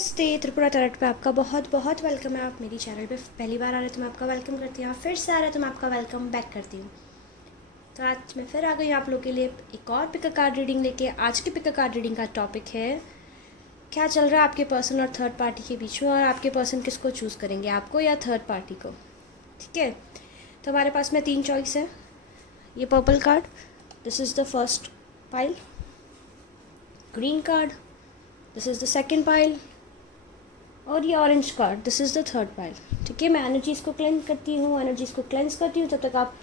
नमस्ते त्रिपुरा टैरट पे आपका बहुत बहुत वेलकम है। आप मेरी चैनल पे पहली बार आ रहे हैं तो मैं आपका वेलकम करती हूँ, फिर से आ रहे हैं तो मैं आपका वेलकम बैक करती हूँ। तो आज मैं फिर आ गई आप लोगों के लिए एक और पिक अ कार्ड रीडिंग लेके। आज की पिक अ कार्ड रीडिंग का टॉपिक है क्या चल रहा है आपके पर्सन और थर्ड पार्टी के बीच में, और आपके पर्सन किसको चूज़ करेंगे, आपको या थर्ड पार्टी को। ठीक है, तो हमारे पास में 3 चॉइस है। ये purple card, this is the first pile. Green card, this is the second pile. और ये orange card, this is the third pile. ठीक है, मैं एनर्जीज़ को क्लेंस करती हूँ, तब तक आप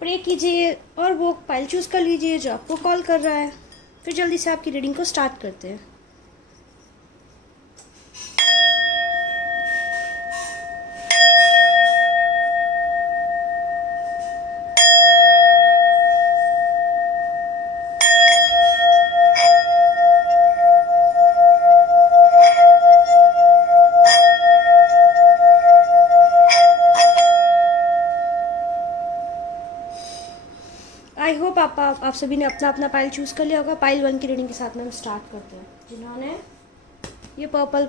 प्रे कीजिए और वो पाइल चूज़ कर लीजिए जो आपको कॉल कर रहा है। फिर जल्दी से आपकी रीडिंग को स्टार्ट करते हैं। आई होप आप सभी ने अपना अपना पाइल चूज़ कर लिया होगा। पाइल 1 की रीडिंग के साथ में हम स्टार्ट करते हैं। जिन्होंने ये पर्पल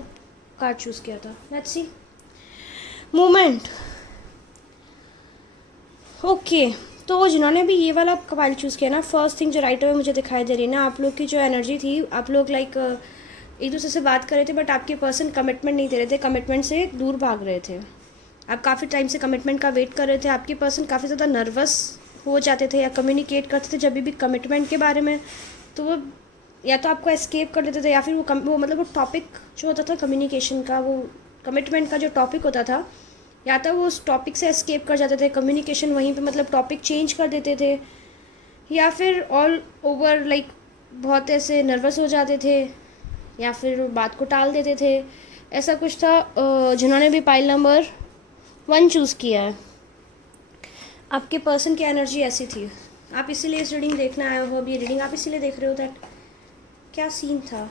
कार्ड चूज़ किया था, लेट्स सी मूवमेंट। ओके, तो जिन्होंने भी ये वाला पाइल चूज़ किया ना, फर्स्ट थिंग जो राइट अवे मुझे दिखाई दे रही है ना, आप लोग की जो एनर्जी थी, आप लोग लाइक एक दूसरे से बात कर रहे थे बट आपके पर्सन कमिटमेंट नहीं दे रहे थे, कमिटमेंट से दूर भाग रहे थे। आप काफ़ी टाइम से कमिटमेंट का वेट कर रहे थे। आपके पर्सन काफ़ी ज़्यादा नर्वस हो जाते थे या कम्युनिकेट करते थे जब भी कमिटमेंट के बारे में, तो वो या तो आपको एस्केप कर लेते थे या फिर वो मतलब वो टॉपिक जो होता था कम्युनिकेशन का, वो कमिटमेंट का जो टॉपिक होता था, या तो वो उस टॉपिक से एस्केप कर जाते थे, कम्युनिकेशन वहीं पे मतलब टॉपिक चेंज कर देते थे, या फिर ऑल ओवर लाइक बहुत ऐसे नर्वस हो जाते थे या फिर बात को टाल देते थे। ऐसा कुछ था। जिन्होंने भी पाइल नंबर 1 चूज़ किया है, आपके पर्सन की एनर्जी ऐसी थी। आप इसीलिए इस रीडिंग देखने आए हो, अभी रीडिंग आप इसीलिए देख रहे हो। दैट क्या सीन था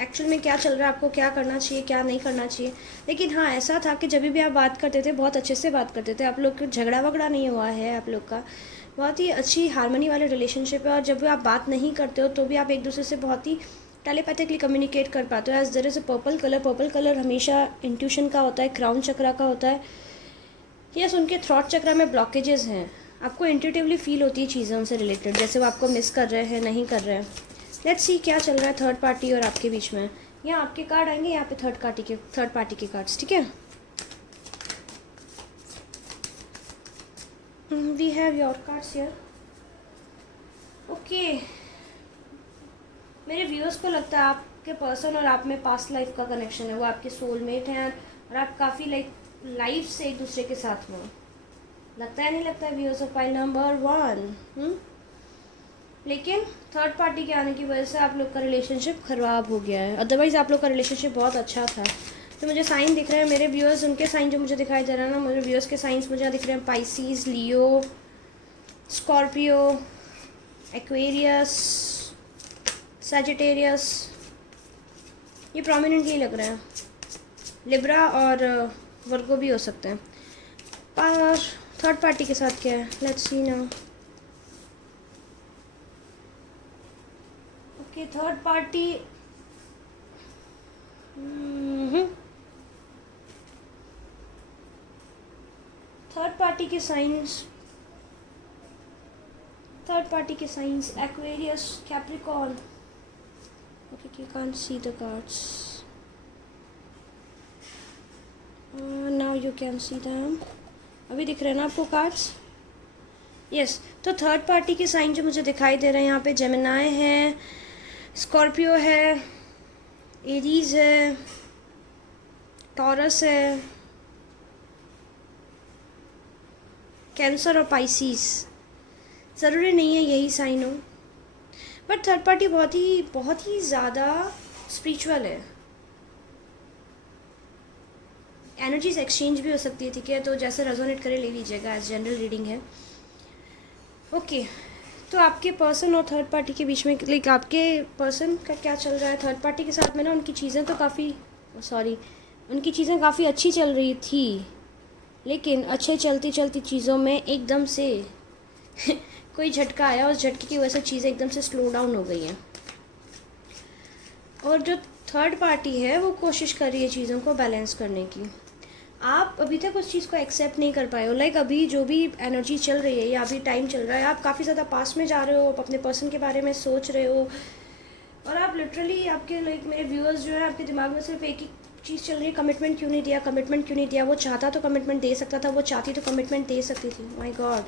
एक्चुअल में, क्या चल रहा है, आपको क्या करना चाहिए क्या नहीं करना चाहिए। लेकिन हाँ, ऐसा था कि जब भी आप बात करते थे बहुत अच्छे से बात करते थे। आप लोग झगड़ा वगड़ा नहीं हुआ है, आप लोग का बहुत ही अच्छी हारमोनी वाले रिलेशनशिप है। और जब भी आप बात नहीं करते हो तो भी आप एक दूसरे से बहुत ही टेलीपैथिकली कम्युनिकेट कर पाते हो। As there is a purple colour हमेशा इंट्यूशन का होता है, क्राउन चक्रा का होता है। यस, उनके थ्रॉट चक्रा में ब्लॉकेजेस हैं। आपको इंट्यूटिवली फील होती है चीज़ें उनसे रिलेटेड, जैसे वो आपको मिस कर रहे हैं, नहीं कर रहे हैं। लेट्स सी क्या चल रहा है थर्ड पार्टी और आपके बीच में। यहाँ आपके कार्ड आएंगे, यहाँ पे थर्ड पार्टी के कार्ड्स। ठीक है, we have your cards here. Okay, मेरे व्यूअर्स को लगता है आपके पर्सन और आप में पास्ट लाइफ का कनेक्शन है, वो आपके सोलमेट हैं और आप काफ़ी लाइफ से एक दूसरे के साथ में हो। लगता है नहीं लगता है व्यूअर्स ऑफ पाइल नंबर 1। लेकिन थर्ड पार्टी के आने की वजह से आप लोग का रिलेशनशिप ख़राब हो गया है। अदरवाइज़ आप लोग का रिलेशनशिप बहुत अच्छा था। तो मुझे साइन दिख रहे हैं मेरे व्यूअर्स, उनके साइन जो मुझे दिखाई दे रहा है ना, मेरे व्यूअर्स के साइंस मुझे दिख रहे हैं पाइसीज, लियो, स्कॉर्पियो, एक्वेरियस, सैजिटेरियस। ये प्रोमिनेंटली लग रहे हैं। लिब्रा और वर्गो भी हो सकते हैं। और थर्ड पार्टी के साथ क्या है, let's see now. Okay, third party third party के signs Aquarius, Capricorn. Okay, you can't see the cards, now you can see them. अभी दिख रहे हैं ना आपको कार्ड्स? यस, तो थर्ड पार्टी के साइन जो मुझे दिखाई दे रहे हैं यहाँ पे जेमिनाई है, स्कॉर्पियो है, एरीज है, टॉरस है, कैंसर और पाइसीस। ज़रूरी नहीं है यही साइन हो, बट थर्ड पार्टी बहुत ही ज़्यादा स्पिरिचुअल है। एनर्जीज एक्सचेंज भी हो सकती है। ठीक है, तो जैसे रेजोनेट करे ले लीजिएगा, एज जनरल रीडिंग है। ओके, तो आपके पर्सन और थर्ड पार्टी के बीच में लाइक आपके पर्सन का क्या चल रहा है थर्ड पार्टी के साथ में ना, उनकी चीज़ें काफ़ी अच्छी चल रही थी, लेकिन अच्छे चलती चलती चीज़ों में एकदम से कोई झटका आया, उस झटके की वजह से चीज़ें एकदम से स्लो डाउन हो गई हैं। और जो थर्ड पार्टी है वो कोशिश कर रही है चीज़ों को बैलेंस करने की। आप अभी तक उस चीज़ को एक्सेप्ट नहीं कर पाए हो। लाइक अभी जो भी एनर्जी चल रही है या अभी टाइम चल रहा है, आप काफ़ी ज़्यादा पास में जा रहे हो, आप अपने पर्सन के बारे में सोच रहे हो, और आप लिटरली आपके लाइक मेरे व्यूअर्स जो है आपके दिमाग में सिर्फ एक ही चीज़ चल रही है, कमिटमेंट क्यों नहीं दिया, कमिटमेंट क्यों नहीं दिया। वो चाहता तो कमिटमेंट दे सकता था, वो चाहती तो कमिटमेंट दे सकती थी। माय गॉड,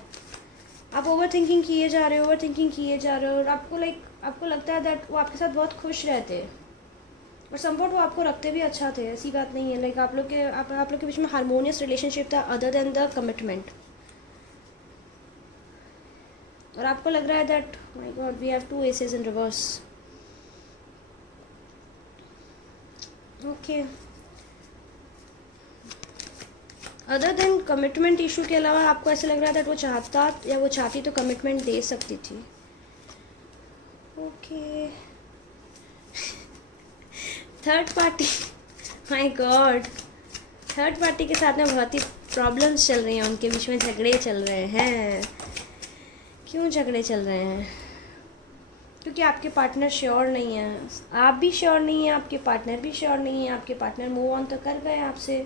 आप ओवर थिंकिंग किए जा रहे हो, ओवर थिंकिंग किए जा रहे हो, और आपको लाइक आपको लगता है दैट वो आपके साथ बहुत खुश रहते हैं, और समवॉट वो आपको रखते भी अच्छा थे। ऐसी बात नहीं है। लाइक आप लोग के बीच में हारमोनियस रिलेशनशिप था अदर देन द कमिटमेंट, और आपको लग रहा है that my god we have 2 aces in reverse. Okay, other than commitment issue के अलावा आपको ऐसे लग रहा है दैट वो चाहता या वो चाहती तो कमिटमेंट दे सकती थी। Okay, third party, my God, third party के साथ में बहुत ही प्रॉब्लम्स चल रही हैं, उनके बीच में झगड़े चल रहे हैं। क्यों झगड़े चल रहे हैं? क्योंकि आपके पार्टनर श्योर नहीं है, आप भी श्योर नहीं है, आपके पार्टनर भी श्योर नहीं है। आपके पार्टनर मूव ऑन तो कर गए आपसे,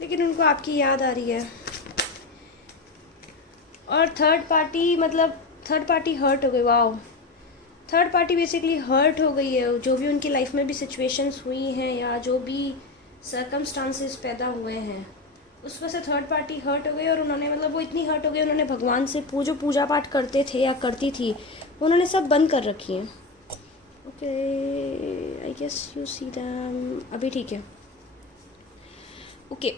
लेकिन उनको आपकी याद आ रही है। और थर्ड पार्टी मतलब थर्ड पार्टी हर्ट हो गई। Wow, third party basically hurt हो गई है। जो भी उनकी लाइफ में भी सिचुएशंस हुई हैं या जो भी सर्कमस्टांसेस पैदा हुए हैं, उस वजह से थर्ड पार्टी हर्ट हो गई। और उन्होंने मतलब वो इतनी हर्ट हो गई, उन्होंने भगवान से जो पूजा पाठ करते थे या करती थी, उन्होंने सब बंद कर रखी हैं। Okay, I guess you see them. अभी ठीक है। Okay,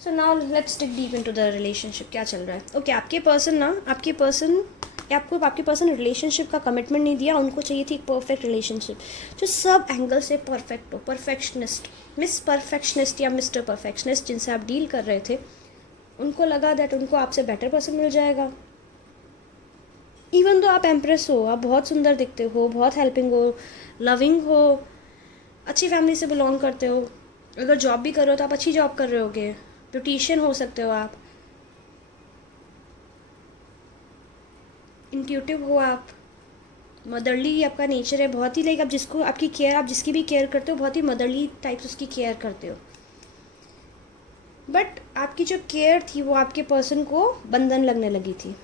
so now let's dig deep into the relationship. क्या चल रहा है? ओके, आपके पर्सन आपके पर्सन रिलेशनशिप का कमिटमेंट नहीं दिया। उनको चाहिए थी एक परफेक्ट रिलेशनशिप जो सब एंगल से परफेक्ट हो। परफेक्शनिस्ट, मिस परफेक्शनिस्ट या मिस्टर परफेक्शनिस्ट जिनसे आप डील कर रहे थे, उनको लगा दैट उनको आपसे बेटर पर्सन मिल जाएगा। इवन तो आप एम्प्रेस हो, आप बहुत सुंदर दिखते हो, बहुत हेल्पिंग हो, लविंग हो, अच्छी फैमिली से बिलोंग करते हो, अगर जॉब भी कर रहे हो तो आप अच्छी जॉब कर रहे होगे, ब्यूटिशियन हो सकते हो आप, इंट्यूटिव हो आप, मदरली आपका नेचर है, बहुत ही लाइक आप जिसकी भी केयर करते हो, बहुत ही मदरली टाइप से उसकी केयर करते हो। बट आपकी जो केयर थी वो आपके पर्सन को बंधन लगने लगी थी,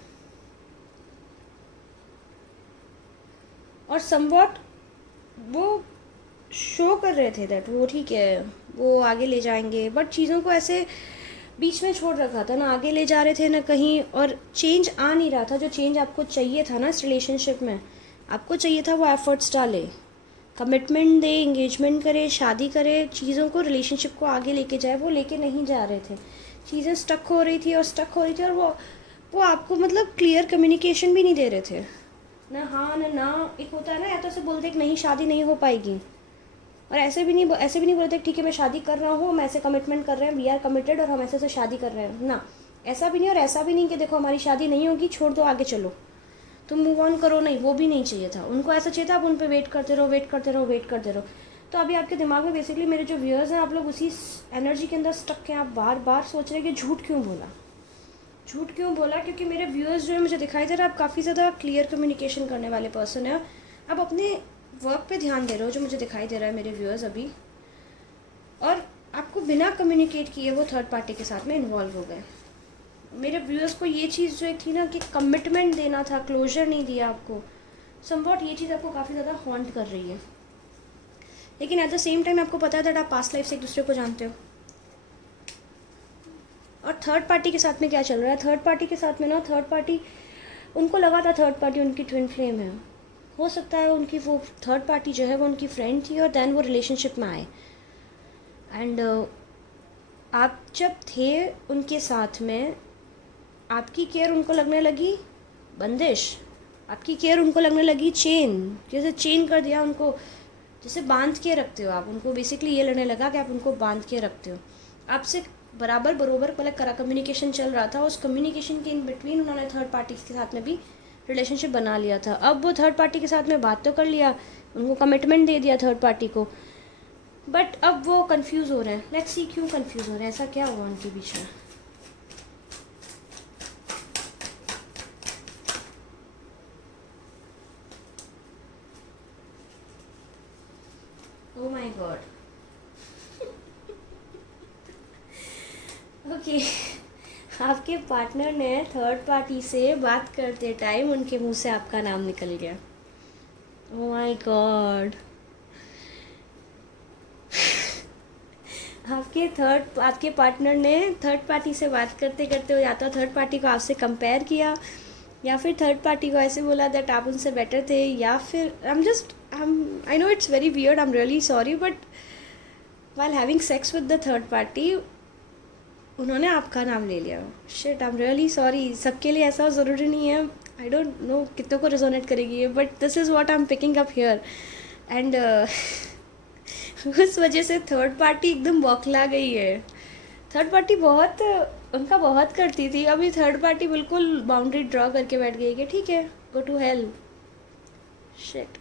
और समवॉट वो शो कर रहे थे दैट वो ठीक है, वो आगे ले जाएंगे, बट चीज़ों को ऐसे बीच में छोड़ रखा था, ना आगे ले जा रहे थे ना कहीं, और चेंज आ नहीं रहा था। जो चेंज आपको चाहिए था ना इस रिलेशनशिप में, आपको चाहिए था वो एफर्ट्स डाले, कमिटमेंट दे, इंगेजमेंट करे, शादी करे, चीज़ों को, रिलेशनशिप को आगे लेके जाए, वो लेके नहीं जा रहे थे। चीज़ें स्टक हो रही थी और वो आपको मतलब क्लियर कम्युनिकेशन भी नहीं दे रहे थे, ना हाँ ना। एक होता है ना, या तो ऐसे बोलते कि नहीं शादी नहीं हो पाएगी, और ऐसे भी नहीं बोलते ठीक है मैं शादी कर रहा हूँ, हम ऐसे कमिटमेंट कर रहे हैं, वी आर कमिटेड, और हम ऐसे से शादी कर रहे हैं ना। ऐसा भी नहीं, और ऐसा भी नहीं कि देखो हमारी शादी नहीं होगी, छोड़ दो, आगे चलो, तुम मूव ऑन करो, नहीं, वो भी नहीं चाहिए था उनको। ऐसा चाहिए था आप उन पर वेट करते रहो। तो अभी आपके दिमाग में बेसिकली मेरे जो व्यूअर्स हैं, आप लोग उसी एनर्जी के अंदर स्टक हैं। आप बार बार सोच रहे हैं कि झूठ क्यों बोला, क्योंकि मेरे व्यूअर्स जो है मुझे दिखाई दे रहा है आप काफ़ी ज़्यादा क्लियर कम्युनिकेशन करने वाले पर्सन है। आप अपने वर्क पे ध्यान दे रहे हो, जो मुझे दिखाई दे रहा है मेरे व्यूअर्स अभी, और आपको बिना कम्युनिकेट किए वो थर्ड पार्टी के साथ में इन्वॉल्व हो गए। मेरे व्यूअर्स को ये चीज़ जो एक थी ना कि कमिटमेंट देना था, क्लोजर नहीं दिया आपको, समवॉट ये चीज़ आपको काफ़ी ज़्यादा हॉन्ट कर रही है। लेकिन एट द सेम टाइम आपको पता है दैट आप पास्ट लाइफ से एक दूसरे को जानते हो। और थर्ड पार्टी के साथ में क्या चल रहा है? थर्ड पार्टी के साथ में ना, थर्ड पार्टी उनको लगा था थर्ड पार्टी उनकी ट्विन फ्लेम है। हो सकता है उनकी वो थर्ड पार्टी जो है वो उनकी फ्रेंड थी, और देन वो रिलेशनशिप में आए, एंड आप जब थे उनके साथ में, आपकी केयर उनको लगने लगी बंदिश, आपकी केयर उनको लगने लगी चेन, जैसे चेन कर दिया उनको, जैसे बांध के रखते हो आप उनको। बेसिकली ये लगने लगा कि आप उनको बांध के रखते हो। आपसे बरोबर मतलब कम्युनिकेशन चल रहा था, उस कम्युनिकेशन के इन बिटवीन उन्होंने थर्ड पार्टी के साथ में भी रिलेशनशिप बना लिया था। अब वो थर्ड पार्टी के साथ में बात तो कर लिया, उनको कमिटमेंट दे दिया थर्ड पार्टी को, बट अब वो कंफ्यूज हो रहे हैं। लेट्स सी क्यों कंफ्यूज हो रहे हैं, ऐसा क्या हुआ उनके बीच में। Oh my God. ओके, आपके पार्टनर ने थर्ड पार्टी से बात करते टाइम उनके मुंह से आपका नाम निकल गया। Oh my God. आपके पार्टनर ने थर्ड पार्टी से बात करते करते या तो थर्ड पार्टी को आपसे कंपेयर किया, या फिर थर्ड पार्टी को ऐसे बोला दैट आप उनसे बेटर थे, या फिर I know it's very weird, I am really sorry, but while having sex with the third party उन्होंने आपका नाम ले लिया। Shit, I am really sorry. सबके लिए ऐसा ज़रूरी नहीं है, आई डोंट नो कितनों को रिजोनेट करेगी ये, but this is what I am picking up here. And उस वजह से थर्ड पार्टी एकदम बौखला गई है। थर्ड पार्टी उनका बहुत करती थी, अभी थर्ड पार्टी बिल्कुल बाउंड्री ड्रॉ करके बैठ गई कि ठीक है, go to hell. Shit,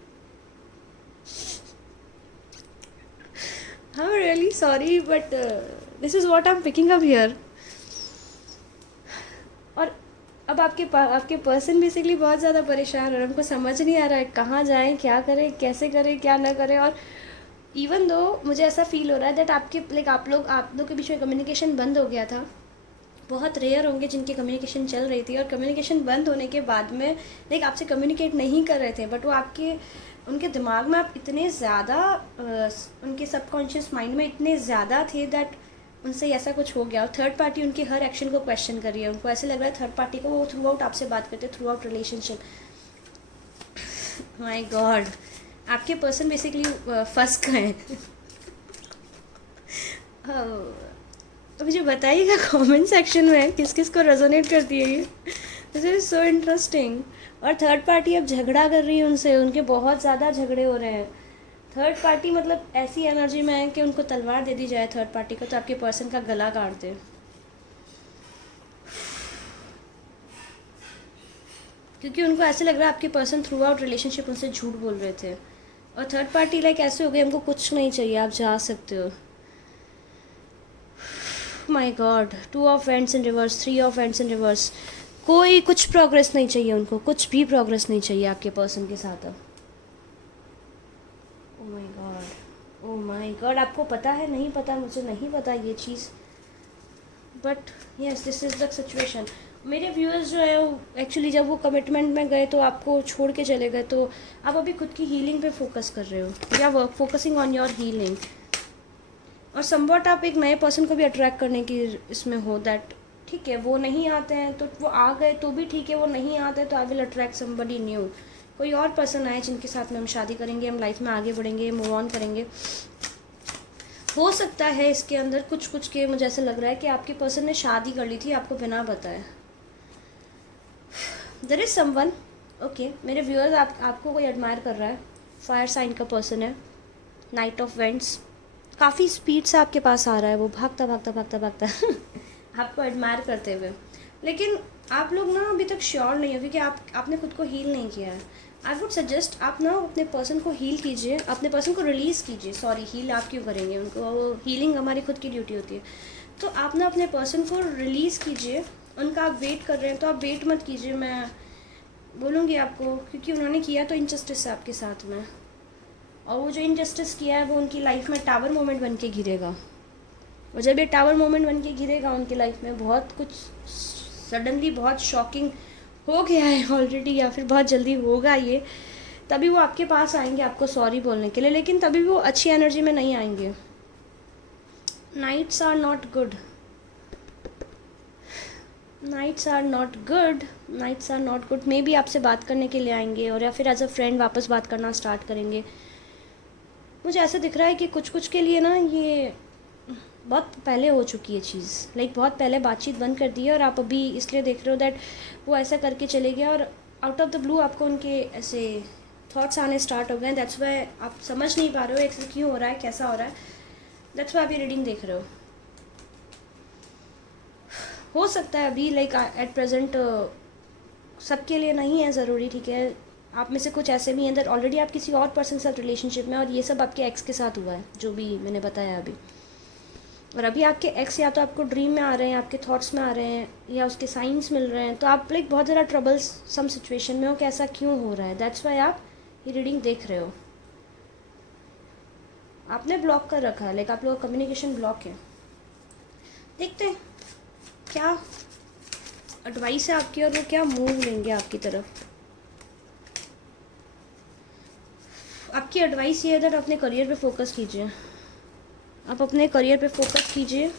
I am really sorry, but this is what I am picking up here. और अब आपके पर्सन बेसिकली बहुत ज़्यादा परेशान और हमको समझ नहीं आ रहा है कहाँ जाएं, क्या करें, कैसे करें, क्या ना करें। और इवन दो मुझे ऐसा फील हो रहा है दैट आप लोग के बीच में कम्युनिकेशन बंद हो गया था। बहुत रेयर होंगे जिनकी कम्युनिकेशन चल रही थी, और कम्युनिकेशन बंद होने के बाद में आपसे कम्युनिकेट नहीं कर रहे थे, बट वो उनके दिमाग में आप इतने ज़्यादा उनके सबकॉन्शियस माइंड में इतने ज़्यादा थे दैट उनसे ऐसा कुछ हो गया। और थर्ड पार्टी उनके हर एक्शन को क्वेश्चन कर रही है। उनको ऐसे लग रहा है थर्ड पार्टी को वो थ्रू आउट आपसे बात करते, through out relationship. My God, आपके पर्सन बेसिकली फंस गए। मुझे बताइएगा कमेंट सेक्शन में किस किस को रेजोनेट करती है ये। This is so interesting. और थर्ड पार्टी अब झगड़ा कर रही है उनसे, उनके बहुत ज़्यादा झगड़े हो रहे हैं। थर्ड पार्टी मतलब ऐसी एनर्जी में है कि उनको तलवार दे दी जाए थर्ड पार्टी को तो आपके पर्सन का गला काट दे। क्योंकि उनको ऐसे लग रहा है आपके पर्सन थ्रू आउट रिलेशनशिप उनसे झूठ बोल रहे थे, और थर्ड पार्टी ऐसे हो गई हमको कुछ नहीं चाहिए, आप जा सकते हो। My God, 2 of wands in reverse, 3 of wands in reverse. कोई कुछ प्रोग्रेस नहीं चाहिए उनको, कुछ भी प्रोग्रेस नहीं चाहिए आपके पर्सन के साथ अब। ओ माय गॉड, आपको पता है? नहीं पता, मुझे नहीं पता ये चीज़, but yes this is the situation. मेरे व्यूअर्स जो है वो एक्चुअली जब वो कमिटमेंट में गए तो आपको छोड़ के चले गए, तो आप अभी खुद की हीलिंग पे फोकस कर रहे हो, या work focusing on your healing. और समवॉट आप एक नए पर्सन को भी अट्रैक्ट करने की इसमें हो दैट ठीक है, वो नहीं आते हैं तो वो आ गए तो भी ठीक है, वो नहीं आते तो I will attract somebody new. कोई और पर्सन आए जिनके साथ में हम शादी करेंगे, हम लाइफ में आगे बढ़ेंगे, मूव ऑन करेंगे। हो सकता है इसके अंदर कुछ के मुझे ऐसा लग रहा है कि आपके पर्सन ने शादी कर ली थी आपको बिना बताए। देयर इज़ समवन, ओके मेरे व्यूअर्स, आपको कोई एडमायर कर रहा है, फायर साइन का पर्सन है, नाइट ऑफ वेंट्स, काफ़ी स्पीड से आपके पास आ रहा है, वो भागता आपको एडमायर करते हुए। लेकिन आप लोग ना अभी तक श्योर नहीं हो, क्योंकि आपने खुद को हील नहीं किया है। आई वुड सजेस्ट आप ना अपने पर्सन को हील कीजिए, अपने पर्सन को रिलीज़ कीजिए। सॉरी, हील आप क्यों करेंगे उनको, वो हीलिंग हमारी खुद की ड्यूटी होती है। तो आप ना अपने पर्सन को रिलीज़ कीजिए। उनका आप वेट कर रहे हैं तो आप वेट मत कीजिए, मैं बोलूँगी आपको, क्योंकि उन्होंने किया तो इनजस्टिस है आपके साथ में, और वो जो इनजस्टिस किया है वो उनकी लाइफ में टावर मोमेंट बन के गिरेगा। और जब ये टावर मोमेंट बन के गिरेगा उनकी लाइफ में बहुत कुछ सडनली बहुत शॉकिंग हो गया है ऑलरेडी, या फिर बहुत जल्दी होगा ये, तभी वो आपके पास आएंगे आपको सॉरी बोलने के लिए। लेकिन तभी वो अच्छी एनर्जी में नहीं आएंगे। Knights are not good, knights are not good, knights are not good. Maybe आपसे बात करने के लिए आएंगे, और या फिर एज अ फ्रेंड वापस बात करना स्टार्ट करेंगे। मुझे ऐसा दिख रहा है कि कुछ के लिए ना ये बहुत पहले हो चुकी है चीज़, बहुत पहले बातचीत बंद कर दी है, और आप अभी इसलिए देख रहे हो दैट वो ऐसा करके चले गया, और आउट ऑफ द ब्लू आपको उनके ऐसे थॉट्स आने स्टार्ट हो गए। दैट्स वाई आप समझ नहीं पा रहे हो एक्चुअली क्यों हो रहा है, कैसा हो रहा है। दैट्स वाई आप ये रीडिंग देख रहे हो सकता है अभी एट प्रेजेंट सबके लिए नहीं है ज़रूरी, ठीक है। आप में से कुछ ऐसे भी हैं दैट ऑलरेडी आप किसी और पर्सन के साथ रिलेशनशिप में, और ये सब आपके एक्स के साथ हुआ है जो भी मैंने बताया अभी। और अभी आपके एक्स या तो आपको ड्रीम में आ रहे हैं, आपके थॉट्स में आ रहे हैं, या उसके साइंस मिल रहे हैं, तो आप बहुत ज़्यादा ट्रबल्स सम सिचुएशन में हो कि ऐसा क्यों हो रहा है। दैट्स वाई आप ये रीडिंग देख रहे हो। आपने ब्लॉक कर रखा है, लाइक आप लोगों का कम्युनिकेशन ब्लॉक है। देखते हैं क्या एडवाइस है आपकी और वो क्या मूव लेंगे आपकी तरफ। आपकी एडवाइस ये है दैट अपने करियर पे फोकस कीजिए, आप अपने करियर पे फोकस कीजिए।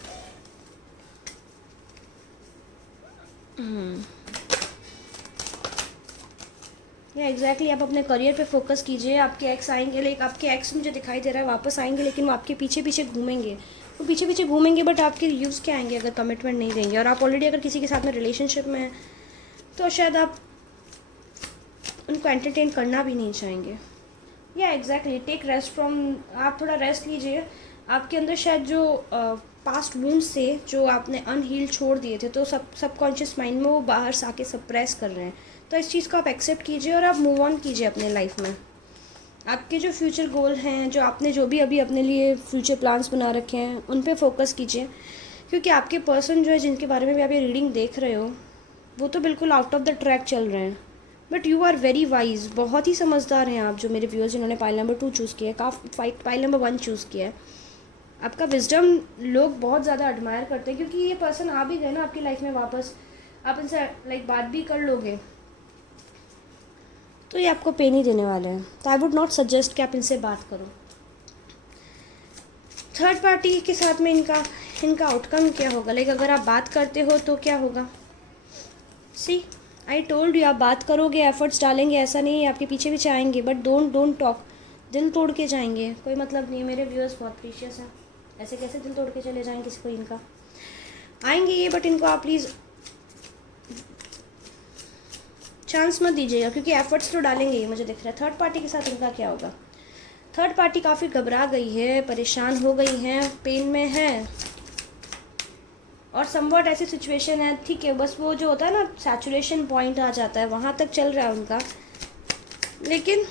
या एग्जैक्टली आप अपने करियर पे फोकस कीजिए। आपके एक्स आएंगे, लाइक आपके एक्स मुझे दिखाई दे रहा है वापस आएंगे, लेकिन वो आपके पीछे पीछे घूमेंगे, वो पीछे पीछे घूमेंगे, बट आपके यूज़ क्या आएंगे अगर कमिटमेंट नहीं देंगे। और आप ऑलरेडी अगर किसी के साथ में रिलेशनशिप में हैं तो शायद आप उनको एंटरटेन करना भी नहीं चाहेंगे। या एग्जैक्टली टेक रेस्ट फ्रॉम, आप थोड़ा रेस्ट लीजिए। आपके अंदर शायद जो पास्ट वूंड्स थे जो आपने अनहील छोड़ दिए थे, तो सबकॉन्शियस माइंड में वो बाहर से आके सप्रेस कर रहे हैं। तो इस चीज़ को आप एक्सेप्ट कीजिए और आप मूव ऑन कीजिए अपने लाइफ में। आपके जो फ्यूचर गोल हैं, जो आपने जो भी अभी अपने लिए फ्यूचर प्लान्स बना रखे हैं, उन पे फोकस कीजिए। क्योंकि आपके पर्सन जो है, जिनके बारे में भी आप ये रीडिंग देख रहे हो, वो तो बिल्कुल आउट ऑफ द ट्रैक चल रहे हैं, but you are very wise, बहुत ही समझदार हैं आप। जो मेरे व्यूअर्स जिन्होंने पाइल नंबर 2 चूज़ किया है, काफ़ी पाइल नंबर 1 चूज़ किया है, आपका विजडम लोग बहुत ज़्यादा एडमायर करते हैं। क्योंकि ये पर्सन आ भी गए ना आपकी लाइफ में वापस, आप इनसे लाइक बात भी कर लोगे तो ये आपको पेन ही देने वाले हैं। तो आई वुड नॉट सजेस्ट कि आप इनसे बात करो। थर्ड पार्टी के साथ में इनका आउटकम क्या होगा, लाइक अगर आप बात करते हो तो क्या होगा। सी आई टोल्ड यू, आप बात करोगे, एफर्ट्स डालेंगे, ऐसा नहीं है आपके पीछे पीछे आएंगे, बट डोंट टॉक। दिल तोड़ के जाएंगे, कोई मतलब नहीं है। मेरे व्यूअर्स बहुत प्रीशियस हैं, ऐसे कैसे दिल तोड़ के चले जाएंगे किसी को। इनका आएंगे ये, बट इनको आप प्लीज़ चांस मत दीजिएगा, क्योंकि एफर्ट्स तो डालेंगे ये, मुझे दिख रहा है। थर्ड पार्टी के साथ इनका क्या होगा। थर्ड पार्टी काफ़ी घबरा गई है, परेशान हो गई हैं, पेन में है, और समवट ऐसी सिचुएशन है, ठीक है, बस वो जो होता है ना सैचुरेशन पॉइंट आ जाता है, वहाँ तक चल रहा है उनका। लेकिन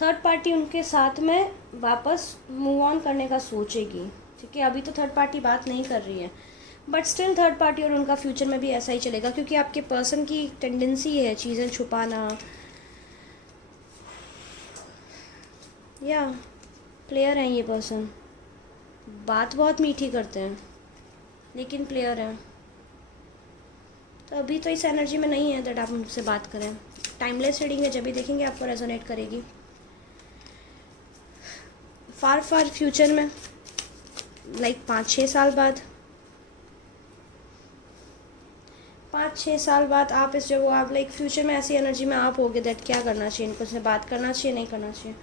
थर्ड पार्टी उनके साथ में वापस मूव ऑन करने का सोचेगी, ठीक है। अभी तो थर्ड पार्टी बात नहीं कर रही है, बट स्टिल थर्ड पार्टी और उनका फ्यूचर में भी ऐसा ही चलेगा। क्योंकि आपके पर्सन की टेंडेंसी है चीज़ें छुपाना, या प्लेयर हैं ये पर्सन, बात बहुत मीठी करते हैं लेकिन प्लेयर हैं। तो अभी तो इस एनर्जी में नहीं है दैट आप मुझसे बात करें। टाइमलेस रीडिंग में जब भी देखेंगे आपको रेजोनेट करेगी। फार फ्यूचर में, लाइक 5-6 साल बाद, 5-6 साल बाद आप इस जगह, आप लाइक फ्यूचर में ऐसी एनर्जी में आप होगे दैट क्या करना चाहिए, इनको से बात करना चाहिए नहीं करना चाहिए।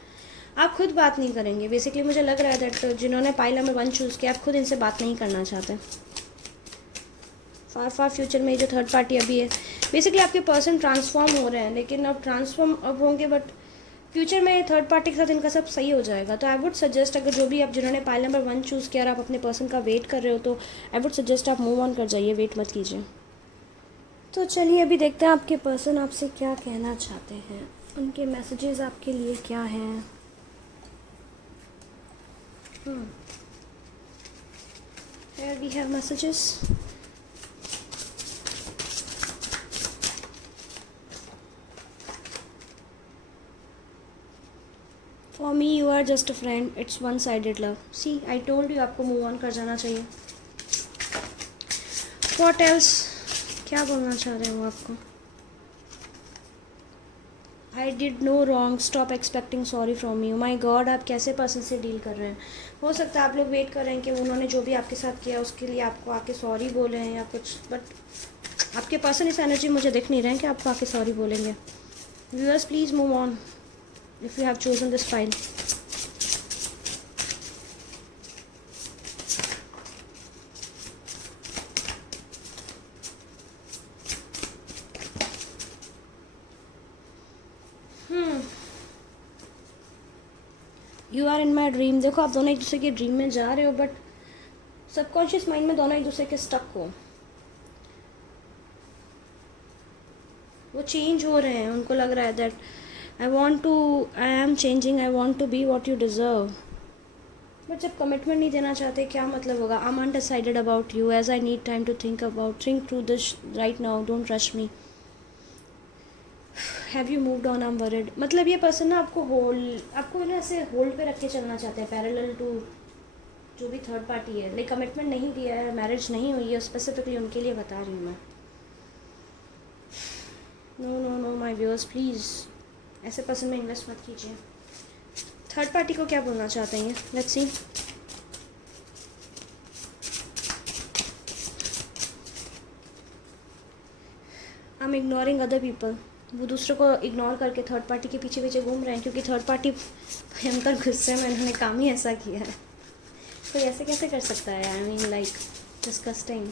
आप खुद बात नहीं करेंगे बेसिकली। मुझे लग रहा है दैट जिन्होंने पाइल नंबर 1 चूज़ किया, आप खुद इनसे बात नहीं करना चाहते। फार फ्यूचर में ये जो थर्ड पार्टी अभी है, बेसिकली आपके पर्सन ट्रांसफॉर्म हो रहे हैं, लेकिन अब ट्रांसफॉर्म अब होंगे, बट फ्यूचर में थर्ड पार्टी के साथ इनका सब सही हो जाएगा। तो आई वुड सजेस्ट, अगर जो भी आप जिन्होंने पाइल नंबर 1 चूज़ किया और आप अपने पर्सन का वेट कर रहे हो, तो आई वुड सजेस्ट आप मूव ऑन कर जाइए, वेट मत कीजिए। तो चलिए अभी देखते हैं आपके पर्सन आपसे क्या कहना चाहते हैं, उनके मैसेजेस आपके लिए क्या हैं। Here we have messages. For me you are just a friend, it's one-sided love. See, I told you आपको मूव ऑन कर जाना चाहिए। What else? क्या बोलना चाह रहे हो आपको। I did no wrong, stop expecting sorry from you. My God, आप कैसे पर्सन से डील कर रहे हैं। हो सकता है आप लोग वेट कर रहे हैं कि उन्होंने जो भी आपके साथ किया उसके लिए आपको आके सॉरी बोले हैं या कुछ, बट आपके पर्सन इस एनर्जी मुझे दिख नहीं रहे हैं कि आपको आके सॉरी बोलेंगे। Viewers please move on if you have chosen this file. You are in my dream. देखो आप दोनों एक दूसरे के ड्रीम में जा रहे हो, बट सबकॉन्शियस माइंड में दोनों एक दूसरे के स्टक हो। वो चेंज हो रहे हैं, उनको लग रहा है that I am changing, I want to be what you deserve. But जब कमिटमेंट नहीं देना चाहते क्या मतलब होगा। I am undecided about you, as I need time to think through this right now, don't rush me. Have you moved on, I am worried, मतलब ये person ना आपको ना ऐसे होल्ड पे रख के चलना चाहते हैं पैरेलल टू जो भी थर्ड पार्टी है, लाइक कमिटमेंट नहीं दिया है, मैरिज नहीं हुई है, स्पेसिफिकली उनके लिए बता रही हूँ मैं। No no no my viewers, please ऐसे पर्सन में इन्वेस्ट मत कीजिए। थर्ड पार्टी को क्या बोलना चाहते हैं, let's see. I am ignoring other people, वो दूसरों को इग्नोर करके थर्ड पार्टी के पीछे पीछे घूम रहे हैं, क्योंकि थर्ड पार्टी भयंकर गुस्से में उन्होंने काम ही ऐसा किया है। कोई ऐसे कैसे कर सकता है, I mean like disgusting.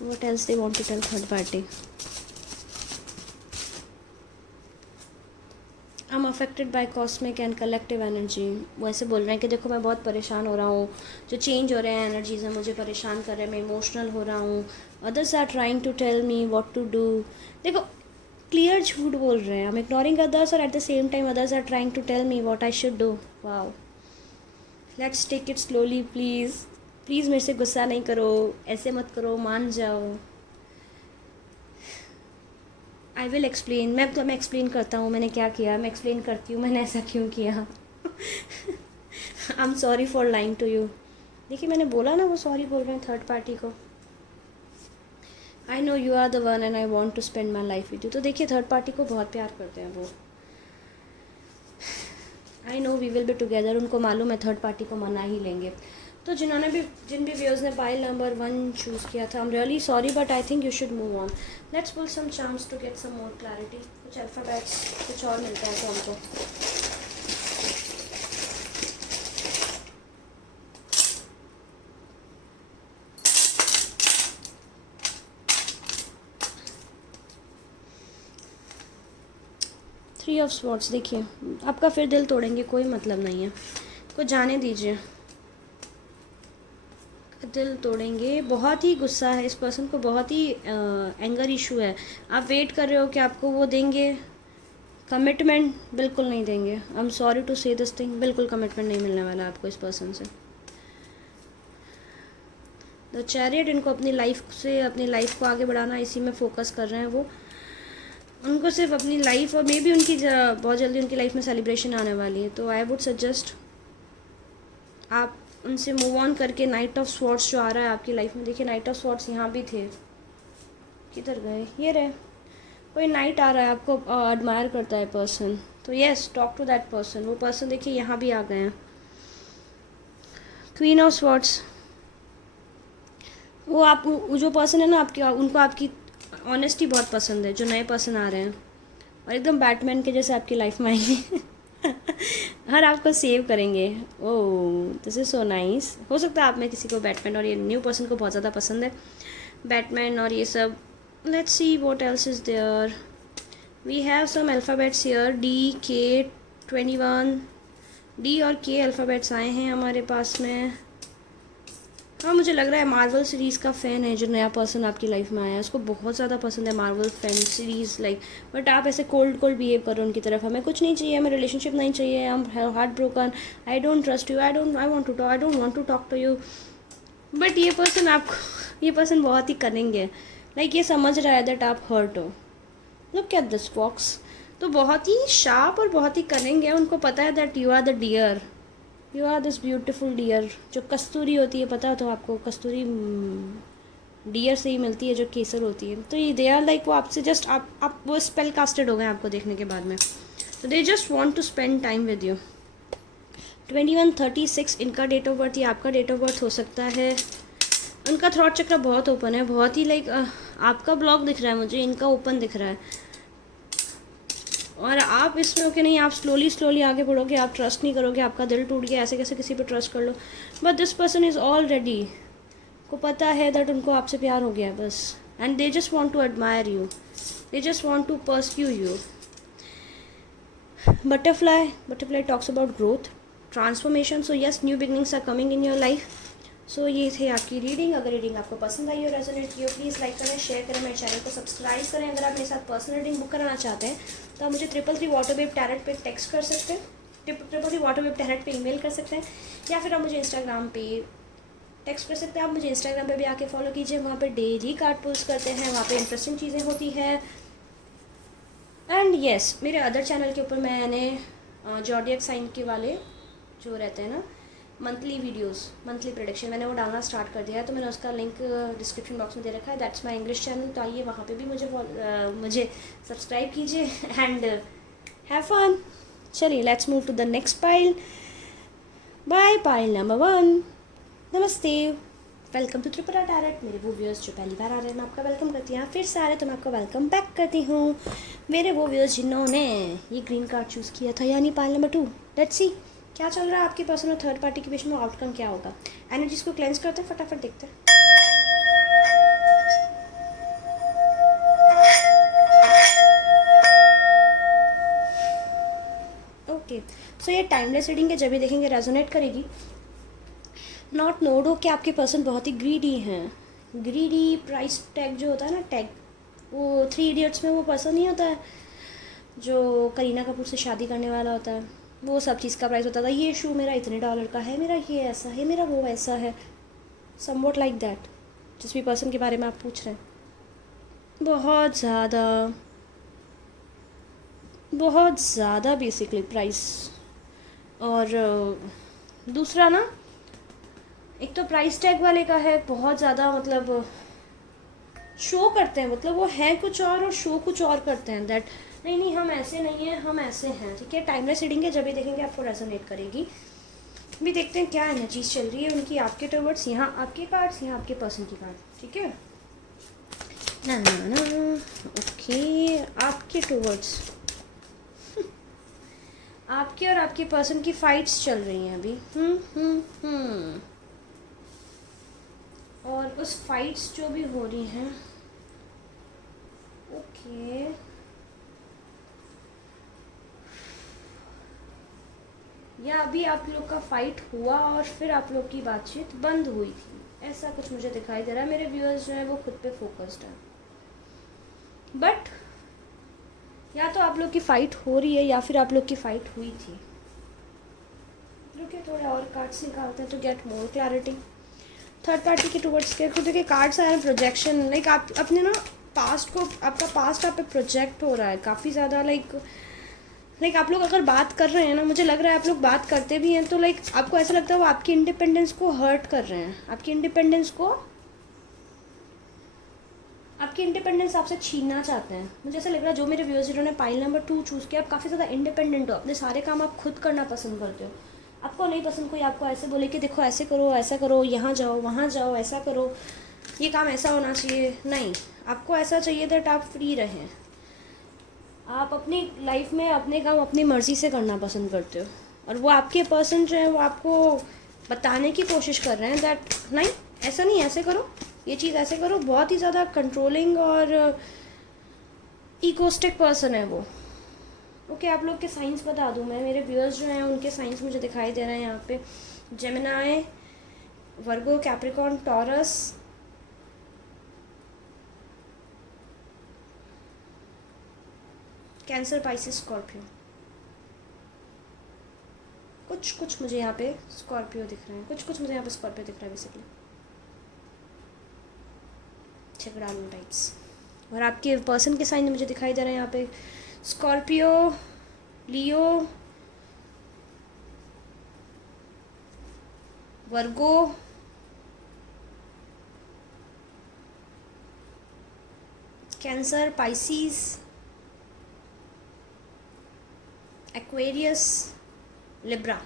What else they want to tell third party. I am affected by cosmic and collective energy. वो ऐसे बोल रहे हैं कि देखो मैं बहुत परेशान हो रहा हूँ, जो चेंज हो रहे हैं एनर्जीज हैं मुझे परेशान कर रहे हैं, मैं इमोशनल हो रहा हूँ, others are trying to tell me what to do. देखो क्लियर झूठ बोल रहे हैं, आई एम इग्नोरिंग अदर्स और at the same time others are trying to tell me what I should do. Wow, let's take it slowly please, please मेरे से गुस्सा नहीं करो, ऐसे मत करो, मान जाओ। आई विल एक्सप्लेन, मैं एक्सप्लेन करता हूँ मैंने क्या किया, मैं एक्सप्लेन करती हूँ मैंने ऐसा क्यों किया। I am sorry for lying to you. देखिए मैंने बोला ना वो सॉरी बोल रहे हैं थर्ड पार्टी को। I know you are the one and I want to spend my life with you. तो देखिए थर्ड पार्टी को बहुत प्यार करते हैं वो। I know we will be together, उनको मालूम है थर्ड पार्टी को मना ही लेंगे। तो जिन भी व्यूअर्स ने पाइल नंबर 1 चूज़ किया था, I am really sorry but I think you should move on. Let's pull some charms to get some more clarity. कुछ अल्फ़ाबेट्स कुछ और मिलता है तो हमको। थ्री ऑफ स्वॉर्ड्स, देखिए आपका फिर दिल तोड़ेंगे, कोई मतलब नहीं है, को जाने दीजिए। दिल तोड़ेंगे, बहुत ही गुस्सा है इस पर्सन को, बहुत ही एंगर इशू है। आप वेट कर रहे हो कि आपको वो देंगे कमिटमेंट, बिल्कुल नहीं देंगे। आई एम सॉरी टू से दिस थिंग, बिल्कुल कमिटमेंट नहीं मिलने वाला आपको इस पर्सन से। द चैरियट, इनको अपनी लाइफ को आगे बढ़ाना, इसी में फोकस कर रहे हैं वो। उनको सिर्फ अपनी लाइफ, और मे बी उनकी बहुत जल्दी उनकी लाइफ में सेलिब्रेशन आने वाली है, तो आई वुड सजेस्ट आप उनसे मूव ऑन करके नाइट ऑफ स्वॉर्ड्स जो आ रहा है आपकी लाइफ में, देखिए नाइट ऑफ स्वॉर्ड्स यहाँ भी थे, किधर गए, ये रहे। कोई नाइट आ रहा है, आपको एडमायर करता है पर्सन, तो yes talk to that person. वो पर्सन देखिए यहाँ भी आ गए हैं। क्वीन ऑफ स्वॉर्ड्स, वो जो पर्सन है ना आपके, उनको आपकी ऑनेस्टी बहुत पसंद है, जो नए पर्सन आ रहे हैं, और एकदम बैटमैन के जैसे आपकी लाइफ में आएंगे। हर आपको सेव करेंगे। Oh this is so nice. हो सकता है आप में किसी को बैटमैन और ये न्यू पर्सन को बहुत ज़्यादा पसंद है बैटमैन और ये सब। Let's see what else is there. We have some alphabets here, D K 21, D और के अल्फ़ाबेट्स आए हैं हमारे पास में। हाँ मुझे लग रहा है मार्वल सीरीज़ का फ़ैन है जो नया पर्सन आपकी लाइफ में आया है, उसको बहुत ज़्यादा पसंद है Marvel fan series like. But आप ऐसे कोल्ड बिहेव करो उनकी तरफ, हमें कुछ नहीं चाहिए, हमें रिलेशनशिप नहीं चाहिए, I am heart broken, I don't trust you, I don't want to talk to you. But ये पर्सन बहुत ही करेंगे, लाइक ये समझ रहा है दैट आप हर्ट हो। लुक एट दिस फॉक्स, तो बहुत ही शार्प और बहुत ही करेंगे, उनको पता है that you are the dear, you are this beautiful dear. जो कस्तूरी होती है, पता हो तो आपको, कस्तूरी डियर से ही मिलती है जो केसर होती है। तो ये दे आर लाइक, वो आपसे जस्ट आप वो स्पेल कास्टेड हो गए आपको देखने के बाद में, तो they just want to spend time with you. 2136 इनका डेट ऑफ बर्थ, ये आपका डेट ऑफ बर्थ हो सकता है। उनका थ्रॉट चक्र बहुत ओपन है, बहुत ही लाइक आपका ब्लॉक दिख रहा है मुझे, इनका ओपन दिख रहा है। और आप इसमें हो कि नहीं, आप स्लोली आगे बढ़ोगे, आप ट्रस्ट नहीं करोगे, आपका दिल टूट गया, ऐसे कैसे किसी पे ट्रस्ट कर लो। But this person is already, को पता है दैट उनको आपसे प्यार हो गया बस, and they just want to admire you, they just want to pursue you. Butterfly talks about growth, transformation, so yes new beginnings are coming in your life. So ये थे आपकी रीडिंग। अगर रीडिंग आपको पसंद आई और रेजोनेट की हो, please like करें, शेयर करें, मेरे चैनल को सब्सक्राइब करें। अगर आप मेरे साथ पर्सनल रीडिंग बुक कराना चाहते हैं तो आप मुझे 333 वाटरवेव टैरेट पे टेक्स्ट कर सकते हैं, 333 वाटरवेव टैरेट पे ईमेल कर सकते हैं, या फिर आप मुझे इंस्टाग्राम पे टेक्स्ट कर सकते हैं आप मुझे। इंस्टाग्राम पे भी आके फॉलो कीजिए, वहाँ पे डेली कार्ड पोस्ट करते हैं, वहाँ पे इंटरेस्टिंग चीज़ें होती है। एंड यस, मेरे अदर चैनल के ऊपर मैंने जॉडियक साइन के वाले जो रहते हैं ना मंथली वीडियोस, मंथली प्रेडिक्शन, मैंने वो डालना स्टार्ट कर दिया है। तो मैंने उसका लिंक डिस्क्रिप्शन बॉक्स में दे रखा है। दैट्स माय इंग्लिश चैनल, तो आइए वहाँ पे भी मुझे सब्सक्राइब कीजिए एंड हैव फन। चलिए let's move to the next pile. Bye pile number 1। नमस्ते, वेलकम टू त्रिपुरा टैरेट। मेरे वो व्यूअर्स जो पहली बार आ रहे हैं मैं आपका वेलकम करती हूँ, फिर से आ रहे हैं तो मैं आपका वेलकम बैक करती हूँ। मेरे वो व्यूअर्स जिन्होंने ये ग्रीन कार्ड चूज़ किया था, यानी पाइल नंबर 2, लेट्स सी क्या चल रहा है आपकी पर्सन और थर्ड पार्टी के बीच में, आउटकम क्या होगा। एनर्जीज को क्लेंस करते हैं, फटाफट देखते हैं। ओके, सो ये टाइमलेस रीडिंग है, जब भी देखेंगे रेजोनेट करेगी। नॉट नोड हो कि आपके पर्सन बहुत ही ग्रीडी हैं। ग्रीडी प्राइस टैग जो होता है ना, टैग, वो 3 इडियट्स में वो पर्सन नहीं होता है जो करीना कपूर से शादी करने वाला होता है, वो सब चीज़ का प्राइस होता था। ये शू मेरा इतने डॉलर का है, मेरा ये ऐसा है, मेरा वो ऐसा है, समवॉट लाइक दैट। जिस भी पर्सन के बारे में आप पूछ रहे हैं, बहुत ज़्यादा बेसिकली प्राइस। और दूसरा ना, एक तो प्राइस टैग वाले का है बहुत ज़्यादा, मतलब शो करते हैं, मतलब वो है कुछ और शो कुछ और करते हैं। दैट नहीं हम ऐसे नहीं हैं, हम ऐसे हैं, ठीक है। टाइमलेस रीडिंग है, जब भी देखेंगे आपको रेजोनेट करेगी। भी देखते हैं क्या एनर्जीज चल रही है उनकी आपके टुवर्ड्स। यहाँ आपके कार्ड्स, यहाँ आपके पर्सन की कार्ड, ठीक है ना। ओके, आपके टुवर्ड्स आपके और आपके पर्सन की फाइट्स चल रही हैं अभी। और उस फाइट्स जो भी हो रही हैं, ओके, या अभी आप लोग का फाइट हुआ और फिर आप लोग की बातचीत बंद हुई थी, ऐसा कुछ मुझे दिखाई दे रहा है। मेरे व्यूअर्स जो है वो खुद पे फोकस्ड है, बट या तो आप लोग की फ़ाइट हो रही है या फिर आप लोग की फ़ाइट हुई थी। रुकिए थोड़े और कार्ड्स निकालते हैं तो get more clarity. Third party के टुवर्ड्स के खुद के कार्ड्स आए हैं, प्रोजेक्शन, लाइक आप अपने ना पास्ट को, आपका पास्ट आप पे प्रोजेक्ट हो रहा है काफ़ी ज़्यादा। लाइक आप लोग अगर बात कर रहे हैं ना, मुझे लग रहा है आप लोग बात करते भी हैं तो लाइक आपको ऐसा लगता है वो आपकी इंडिपेंडेंस को हर्ट कर रहे हैं, आपकी इंडिपेंडेंस आपसे छीनना चाहते हैं। मुझे ऐसा लग रहा है जो मेरे व्यूअर्स जिन्होंने पाइल नंबर 2 चूज़ किया, आप काफ़ी ज़्यादा इंडिपेंडेंट हो, अपने सारे काम आप खुद करना पसंद करते हो। आपको नहीं पसंद कोई आपको ऐसे बोले कि देखो ऐसे करो, यहाँ जाओ वहाँ जाओ, ऐसा करो, ये काम ऐसा होना चाहिए। नहीं, आपको ऐसा चाहिए दैट आप फ्री रहें, आप अपनी लाइफ में अपने काम अपनी मर्ज़ी से करना पसंद करते हो। और वो आपके पर्सन जो है वो आपको बताने की कोशिश कर रहे हैं दैट नहीं ऐसा नहीं, ऐसे करो, ये चीज़ ऐसे करो। बहुत ही ज़्यादा कंट्रोलिंग और इगोस्टिक पर्सन है वो। ओके, आप लोग के साइंस बता दूं मैं, मेरे व्यूअर्स जो हैं उनके साइंस मुझे दिखाई दे रहे हैं यहाँ पे। Gemini, Virgo, Capricorn, Taurus, Cancer, Pisces, Scorpio. कुछ मुझे यहाँ पे स्कॉर्पियो दिख रहे हैं, कुछ मुझे यहाँ पे स्कॉर्पियो दिख रहा है बेसिकली, झगड़ालू टाइप्स। और आपके पर्सन के साइन मुझे दिखाई दे रहे हैं यहाँ पे स्कॉर्पियो, लियो, वर्गो, कैंसर, पाइसिस, एक्वेरियस, लिब्रा।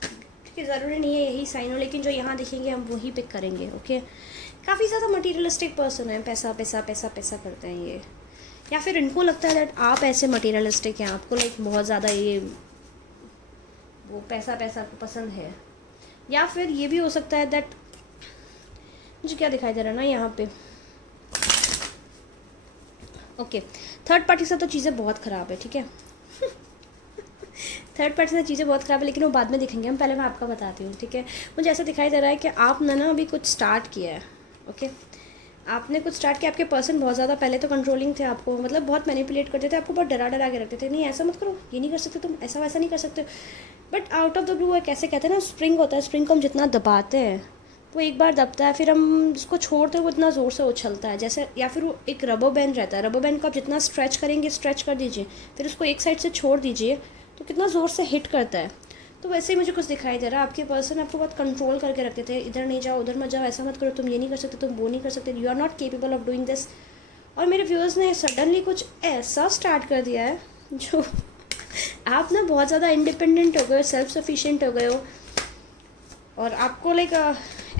ठीक है, ज़रूरी नहीं है यही साइन हो, लेकिन जो यहाँ दिखेंगे हम वही पिक करेंगे। ओके, काफ़ी ज़्यादा मटीरियलिस्टिक पर्सन है, पैसा पैसा पैसा पैसा करते हैं ये, या फिर इनको लगता है दैट आप ऐसे मटीरियलिस्टिक हैं, आपको लाइक बहुत ज़्यादा ये वो पैसा पैसा पसंद है। या फिर ये भी हो सकता है दैट, मुझे क्या दिखाई दे रहा है ना यहाँ पे, ओके, थर्ड पार्टी से तो चीज़ें बहुत ख़राब है, ठीक है। थर्ड पार्टी से चीज़ें बहुत ख़राब है, लेकिन वो बाद में दिखेंगे, हम पहले मैं आपका बताती हूँ, ठीक है। मुझे ऐसा दिखाई दे रहा है कि आपने ना अभी कुछ स्टार्ट किया है। ओके, आपने कुछ स्टार्ट किया, आपके पर्सन बहुत ज़्यादा पहले तो कंट्रोलिंग थे, आपको मतलब बहुत मैनिपुलेट करते थे, आपको बहुत डरा के रखते थे, नहीं ऐसा मत करो, ये नहीं कर सकते तुम, ऐसा वैसा नहीं कर सकते। But out of the blue कैसे कहते हैं ना, स्प्रिंग होता है, स्प्रिंग को हम जितना दबाते हैं वो एक बार दबता है, फिर हम उसको छोड़ते हैं वो इतना ज़ोर से उछलता है जैसे, या फिर वो एक रबर बैंड रहता है, रबर बैंड को आप जितना स्ट्रेच करेंगे, स्ट्रेच कर दीजिए, फिर उसको एक साइड से छोड़ दीजिए तो कितना ज़ोर से हिट करता है। तो वैसे ही मुझे कुछ दिखाई दे रहा है, आपके पर्सन आपको बहुत कंट्रोल करके रखते थे, इधर नहीं जाओ, उधर मत जाओ, ऐसा मत करो, तुम ये नहीं कर सकते, तुम वो नहीं कर सकते, you are not capable of doing this. और मेरे व्यूअर्स ने सडनली कुछ ऐसा स्टार्ट कर दिया है जो आप ना बहुत ज़्यादा इंडिपेंडेंट हो गए हो, सेल्फ सफिशिएंट हो गए हो, और आपको लाइक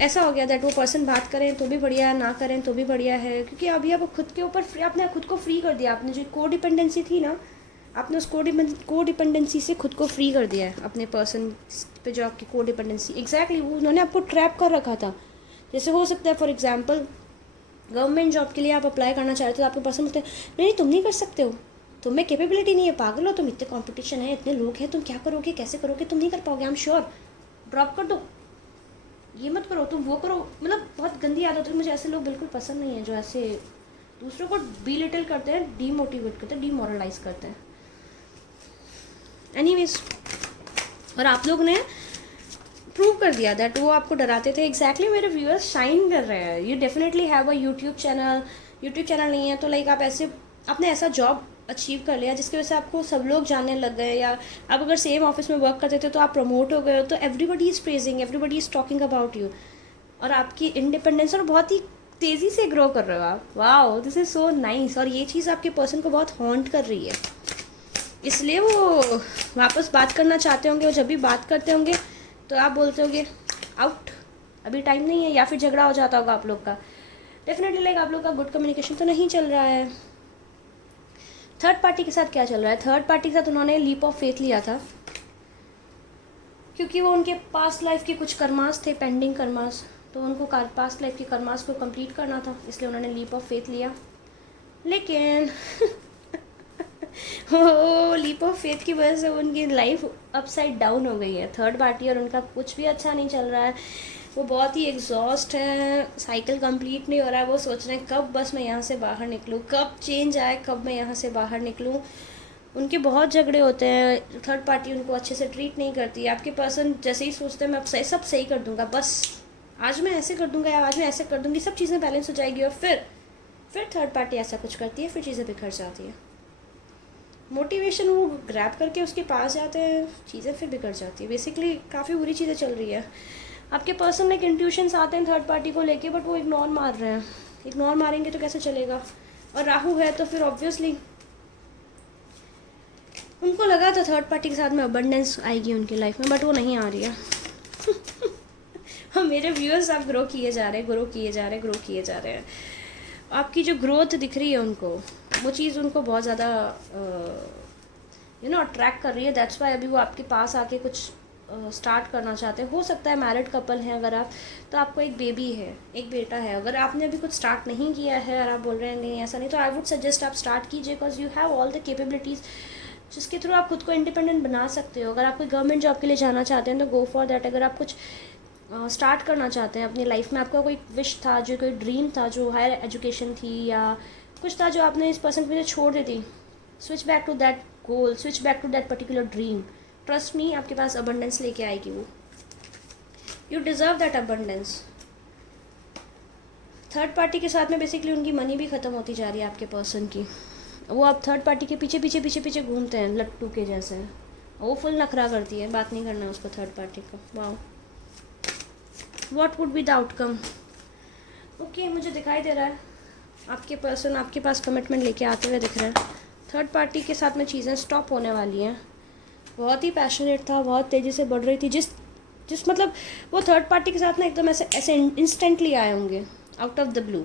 ऐसा हो गया दैट वो पर्सन बात करें तो भी बढ़िया है, ना करें तो भी बढ़िया है, क्योंकि अभी आप खुद के ऊपर आपने खुद को फ्री कर दिया। आपने जो को डिपेंडेंसी थी ना, आपने उस को डिपेंडेंसी से खुद को फ्री कर दिया है अपने पर्सन पे, जो आपकी को डिपेंडेंसी एग्जैक्टली वो उन्होंने आपको ट्रैप कर रखा था। जैसे हो सकता है फॉर एग्जाम्पल गवर्नमेंट जॉब के लिए आप अप्लाई करना चाह रहे हो तो आपके पर्सन बोलते हैं नहीं नहीं तुम नहीं कर सकते हो, तुम में कैपेबिलिटी नहीं है, पागल हो तुम, इतने कंपटीशन है, इतने लोग हैं, तुम क्या करोगे, कैसे करोगे, तुम नहीं कर पाओगे, आई एम श्योर, ड्रॉप कर दो, ये मत करो, तुम वो करो। मतलब बहुत गंदी आदत है, मुझे ऐसे लोग बिल्कुल पसंद नहीं है जो ऐसे दूसरों को डिलिटल करते हैं, डीमोटिवेट करते हैं, डीमोरलाइज करते हैं। एनीवेज, और आप लोग ने प्रूव कर दिया दैट वो आपको डराते थे। एग्जैक्टली मेरे व्यूअर्स शाइन कर रहे हैं। You definitely have a YouTube channel नहीं है तो लाइक आप ऐसे आपने ऐसा जॉब अचीव कर लिया जिसकी वजह से आपको सब लोग जानने लग गए, या आप अगर सेम ऑफिस में वर्क करते थे तो आप प्रमोट हो गए हो, तो everybody is praising, everybody is talking about you, और आपकी इंडिपेंडेंस और बहुत ही तेज़ी से ग्रो कर रहे हो आप। Wow, this is so nice. और ये चीज़ आपके पर्सन को बहुत हॉन्ट कर रही है, इसलिए वो वापस बात करना चाहते होंगे, और जब भी बात करते होंगे तो आप बोलते होगे आउट, अभी टाइम नहीं है, या फिर झगड़ा हो जाता होगा आप लोग का। डेफिनेटली लाइक आप लोग का गुड कम्युनिकेशन तो नहीं चल रहा है। थर्ड पार्टी के साथ क्या चल रहा है? थर्ड पार्टी के साथ उन्होंने लीप ऑफ फेथ लिया था, क्योंकि वो उनके पास्ट लाइफ के कुछ कर्मास थे, पेंडिंग कर्मास, तो उनको पास्ट लाइफ के कर्मास को कंप्लीट करना था, इसलिए उन्होंने लीप ऑफ फेथ लिया। लेकिन हो लीप ऑफ फेथ की वजह से उनकी लाइफ अपसाइड डाउन हो गई है। थर्ड पार्टी और उनका कुछ भी अच्छा नहीं चल रहा है, वो बहुत ही एग्जॉस्ट है, साइकिल कंप्लीट नहीं हो रहा है, वो सोच रहे हैं कब बस मैं यहाँ से बाहर निकलूँ, कब चेंज आए, कब मैं यहाँ से बाहर निकलूँ। उनके बहुत झगड़े होते हैं, थर्ड पार्टी उनको अच्छे से ट्रीट नहीं करती। आपके पर्सन जैसे ही सोचते हैं मैं अब सब सही कर दूँगा, बस आज मैं ऐसे कर दूँगा या आज मैं ऐसे कर दूँगी, सब चीज़ें बैलेंस हो जाएगी, और फिर थर्ड पार्टी ऐसा कुछ करती है, फिर चीज़ें बिखर जाती है। मोटिवेशन वो ग्रैब करके उसके पास जाते हैं, चीज़ें फिर बिगड़ जाती है। बेसिकली काफ़ी बुरी चीज़ें चल रही है। आपके पर्सन में एक इंट्यूशंस आते हैं थर्ड पार्टी को लेके, बट वो इग्नोर मार रहे हैं। इग्नोर मारेंगे तो कैसे चलेगा? और राहु है तो फिर ऑब्वियसली उनको लगा था थर्ड पार्टी के साथ में अबंडेंस आएगी उनकी लाइफ में, बट वो नहीं आ रही है। और मेरे व्यूअर्स आप ग्रो किए जा रहे हैं। आपकी जो ग्रोथ दिख रही है उनको, वो चीज़ उनको बहुत ज़्यादा अट्रैक्ट कर रही है। दैट्स वाई अभी वो आपके पास आके कुछ स्टार्ट करना चाहते हैं। हो सकता है मैरिड कपल हैं अगर आप, तो आपको एक बेबी है, एक बेटा है। अगर आपने अभी कुछ स्टार्ट नहीं किया है और आप बोल रहे हैं नहीं ऐसा नहीं, तो आई वुड सजेस्ट आप स्टार्ट कीजिए, because you have all the capabilities जिसके थ्रू आप खुद को इंडिपेंडेंट बना सकते हो। अगर आप कोई गवर्नमेंट जॉब के लिए जाना चाहते हैं तो गो फॉर दैट। अगर आप कुछ स्टार्ट करना चाहते हैं अपनी लाइफ में, आपका कोई विश था, जो कोई ड्रीम था, जो हायर एजुकेशन थी या कुछ था जो आपने इस पर्सन के लिए छोड़ दी थी, switch back to that goal, switch back to that particular dream. Trust me, आपके पास अबंडेंस लेके आएगी वो। You deserve that abundance. Third party के साथ में बेसिकली उनकी मनी भी ख़त्म होती जा रही है आपके पर्सन की। वो अब थर्ड पार्टी के पीछे घूमते हैं लट्टू के जैसे। वो फुल नखरा करती है, बात नहीं करना उसको थर्ड पार्टी को। Wow, what would be the outcome? Okay, मुझे दिखाई दे रहा है आपके पर्सन आपके पास कमिटमेंट लेके आते हुए दिख रहे हैं। थर्ड पार्टी के साथ में चीज़ें स्टॉप होने वाली हैं। बहुत ही पैशनेट था, बहुत तेज़ी से बढ़ रही थी, जिस मतलब वो थर्ड पार्टी के साथ ना एकदम ऐसे इंस्टेंटली आए होंगे, out of the blue.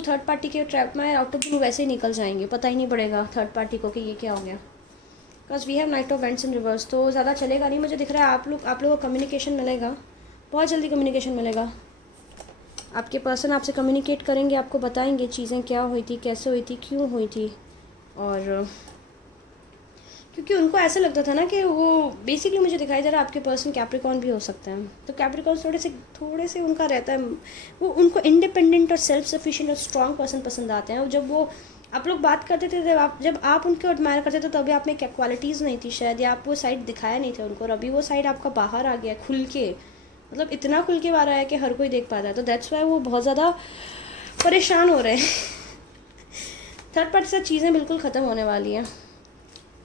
Third party के ट्रैप में आउट ऑफ द ब्लू वैसे ही निकल जाएंगे, पता ही नहीं पड़ेगा थर्ड पार्टी को कि ये क्या हो गया। Because we have knight of wands in reverse, तो ज़्यादा चलेगा नहीं। मुझे दिख रहा है आप लोगों को कम्युनिकेशन मिलेगा, बहुत जल्दी कम्युनिकेशन मिलेगा। आपके पर्सन आपसे कम्युनिकेट करेंगे, आपको बताएंगे चीज़ें क्या हुई थी, कैसे हुई थी, क्यों हुई थी। और क्योंकि उनको ऐसा लगता था ना कि वो बेसिकली मुझे दिखाई दे रहा है आपके पर्सन कैप्रिकॉर्न भी हो सकते हैं, तो कैप्रिकॉर्न थोड़े से उनका रहता है, वो उनको इंडिपेंडेंट और सेल्फ सफिशिएंट और स्ट्रॉन्ग पर्सन पसंद आते हैं। और जब वो आप लोग बात करते थे, जब आप उनको एडमायर करते थे, तभी आप में क्या क्वालिटीज़ नहीं थी शायद, या आप वो साइड दिखाया नहीं था उनको, और अभी वो साइड आपका बाहर आ गया खुल के। मतलब इतना खुल के आ रहा है कि हर कोई देख पाता है, तो दैट्स वाई वो बहुत ज़्यादा परेशान हो रहे हैं। थर्ड पार्टी के साथ चीज़ें बिल्कुल ख़त्म होने वाली हैं।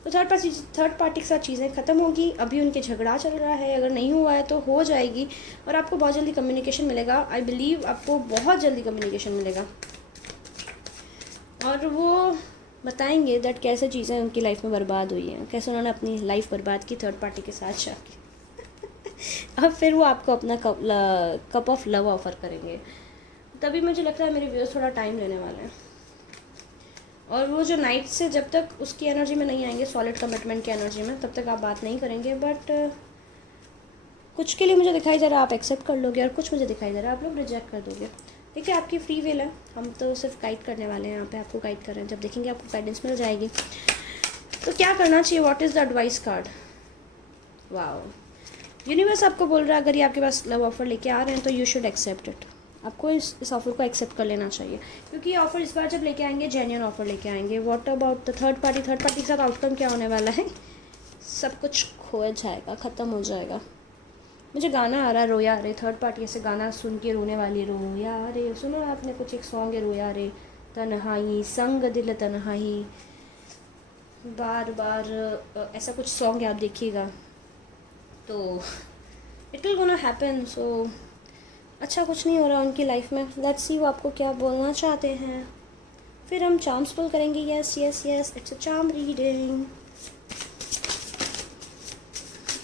तो थर्ड पार्टी के साथ चीज़ें ख़त्म होगी। अभी उनके झगड़ा चल रहा है, अगर नहीं हुआ है तो हो जाएगी, और आपको बहुत जल्दी कम्युनिकेशन मिलेगा। आई बिलीव आपको बहुत जल्दी कम्युनिकेशन मिलेगा, और वो बताएंगे दैट कैसे चीज़ें उनकी लाइफ में बर्बाद हुई हैं, कैसे उन्होंने अपनी लाइफ बर्बाद की थर्ड पार्टी के साथ जाके। अब फिर वो आपको अपना कप ऑफ लव ऑफ़र करेंगे। तभी मुझे लगता है मेरे व्यूअर्स थोड़ा टाइम लेने वाले हैं, और वो जो नाइट से जब तक उसकी एनर्जी में नहीं आएंगे, सॉलिड कमिटमेंट की एनर्जी में, तब तक आप बात नहीं करेंगे। बट कुछ के लिए मुझे दिखाई दे रहा है आप एक्सेप्ट कर लोगे, और कुछ मुझे दिखाई दे रहा है आप लोग रिजेक्ट कर दोगे। देखिए आपकी फ्री विल है, हम तो सिर्फ गाइड करने वाले हैं यहाँ पे, आपको गाइड कर रहे हैं। जब देखेंगे आपको गाइडेंस मिल जाएगी। तो क्या करना चाहिए, what is the advice card. Wow, universe आपको बोल रहा है अगर ये आपके पास लव ऑफर लेके आ रहे हैं तो यू शुड एक्सेप्ट इट। आपको इस ऑफ़र को एक्सेप्ट कर लेना चाहिए, क्योंकि ये ऑफ़र इस बार जब लेके आएंगे जेन्युइन ऑफ़र लेके आएंगे। What about the third party के साथ आउटकम क्या होने वाला है, सब कुछ खो जाएगा, ख़त्म हो जाएगा। मुझे गाना आ रहा है रोया रे, थर्ड पार्टी ऐसे गाना सुन के रोने वाली, रोया रे। सुनो आपने कुछ एक सॉन्ग है रोया रे, तन्हाई संग दिल तन्हाई, बार बार ऐसा कुछ सॉन्ग है, आप देखिएगा तो इट विल गोना हैपन। सो अच्छा कुछ नहीं हो रहा उनकी लाइफ में। लेट्स सी वो आपको क्या बोलना चाहते हैं, फिर हम चार्म्स पुल करेंगे। Yes yes yes, it's a charm reading.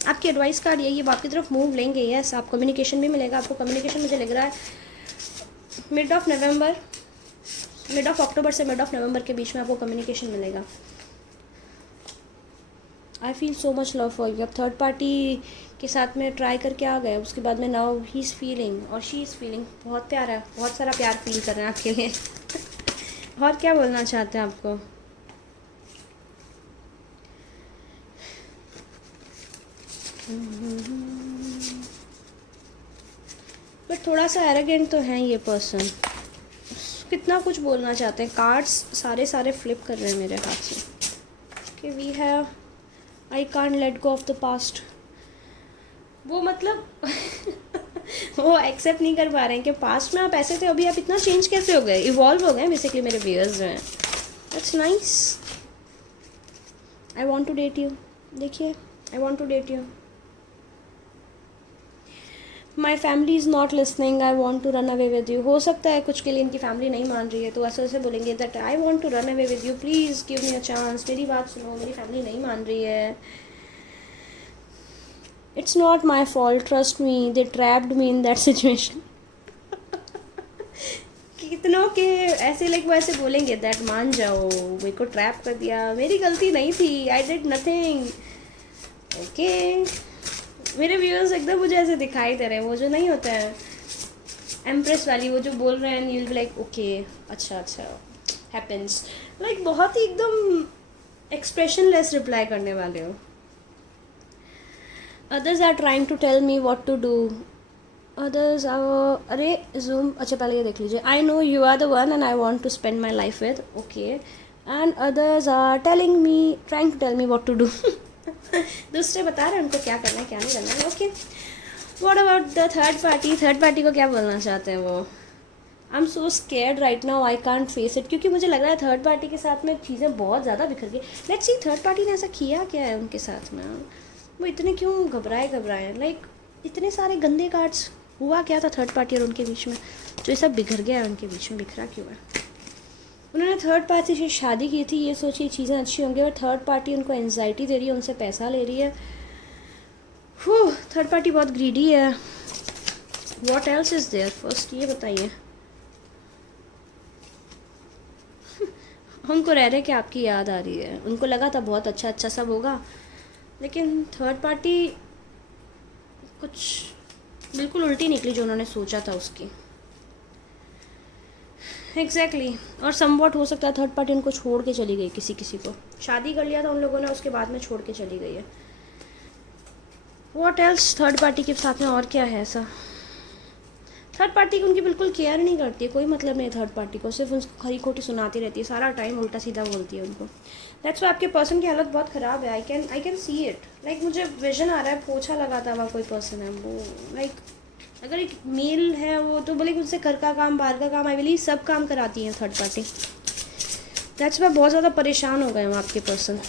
आपकी एडवाइस कार्ड यही है, वो आपकी तरफ मूव लेंगे। यस, आप कम्युनिकेशन भी मिलेगा आपको। कम्युनिकेशन मुझे लग रहा है मिड ऑफ अक्टूबर से मिड ऑफ नवंबर के बीच में आपको कम्युनिकेशन मिलेगा। I feel so much love for you. अब थर्ड पार्टी के साथ में ट्राई करके आ गए, उसके बाद में नाउ ही इज़ फीलिंग और शी इज़ फीलिंग, बहुत प्यार है, बहुत सारा प्यार फील कर रहे हैं आपके लिए। और क्या बोलना चाहते हैं आपको। बट थोड़ा सा एरोगेंट तो है ये पर्सन, कितना कुछ बोलना चाहते हैं। कार्ड्स सारे फ्लिप कर रहे हैं मेरे हाथ से कि we have I can't let go of the past. वो मतलब वो एक्सेप्ट नहीं कर पा रहे हैं कि पास्ट में आप ऐसे थे, अभी आप इतना चेंज कैसे हो गए, इवॉल्व हो गए बेसिकली मेरे व्यूअर्स जो हैं। That's nice. I want to date you. देखिए, I want to date you. My family is not listening, I want to run away with you. हो सकता है कुछ के लिए इनकी फैमिली नहीं मान रही है, तो ऐसे ऐसे बोलेंगे that I want to run away with you, please give me a chance, मेरी बात सुनो, मेरी फैमिली नहीं मान रही है। It's not my fault, trust me, they trapped me in that situation. कितनों के ऐसे लाइक वो ऐसे बोलेंगे दैट मान जाओ, मेरे को ट्रैप कर दिया, मेरी गलती नहीं थी, आई डिड नथिंग। ओके, मेरे व्यूअर्स एकदम मुझे ऐसे दिखाई दे रहे हैं, वो जो नहीं होता है एम्प्रेस वाली, वो जो बोल रहे हैं, यू लाइक ओके अच्छा हैपेंस, लाइक बहुत ही एकदम एक्सप्रेशन लेस रिप्लाई करने वाले हो। Others are trying to tell me what to do. Others अरे जूम, अच्छा पहले ये देख लीजिए। I know you are the one and I want to spend my life with, okay. And others are telling me, trying to tell me what to do. दूसरे बता रहे हैं उनको क्या करना है क्या नहीं करना है। Okay, what about the third party. Third party को क्या बोलना चाहते हैं वो। I am so scared right now, I can't face it, क्योंकि मुझे लग रहा है थर्ड पार्टी के साथ में चीज़ें बहुत ज़्यादा बिखर गई। लेट्स सी थर्ड पार्टी ने ऐसा किया क्या है उनके साथ में, वो इतने क्यों घबराए लाइक इतने सारे गंदे कार्ड्स। हुआ क्या था थर्ड पार्टी और उनके बीच में जो ये सब बिखर गया है उनके बीच में, बिखरा क्यों है। उन्होंने थर्ड पार्टी से शादी की थी, ये सोची चीज़ें अच्छी होंगी, और थर्ड पार्टी उनको एंजाइटी दे रही है, उनसे पैसा ले रही है। थर्ड पार्टी बहुत ग्रीडी है। What else is there, first ये बताइए। उनको रह रहे कि आपकी याद आ रही है, उनको लगा था बहुत अच्छा सब होगा, लेकिन थर्ड पार्टी कुछ बिल्कुल उल्टी निकली जो उन्होंने सोचा था उसकी। एग्जैक्टली और समवॉट हो सकता है थर्ड पार्टी उनको छोड़ के चली गई, किसी को शादी कर लिया था उन लोगों ने, उसके बाद में छोड़ के चली गई है। व्हाट एल्स थर्ड पार्टी के साथ में और क्या है ऐसा। थर्ड पार्टी की उनकी बिल्कुल केयर नहीं करती है, कोई मतलब नहीं है थर्ड पार्टी को, सिर्फ उनको खरी खोटी सुनाती रहती है, सारा टाइम उल्टा सीधा बोलती है उनको। दैट्स वाई आपके पर्सन की हालत बहुत ख़राब है। आई कैन सी इट, लाइक मुझे विजन आ रहा है, पोछा लगाता हुआ कोई पर्सन है वो, लाइक अगर एक मेल है वो तो बोले कि उससे घर का काम, बाहर का काम, आई बिलीव सब काम कराती हैं थर्ड पार्टी। दैट्स मैं बहुत ज़्यादा परेशान हो गए हूँ आपके person.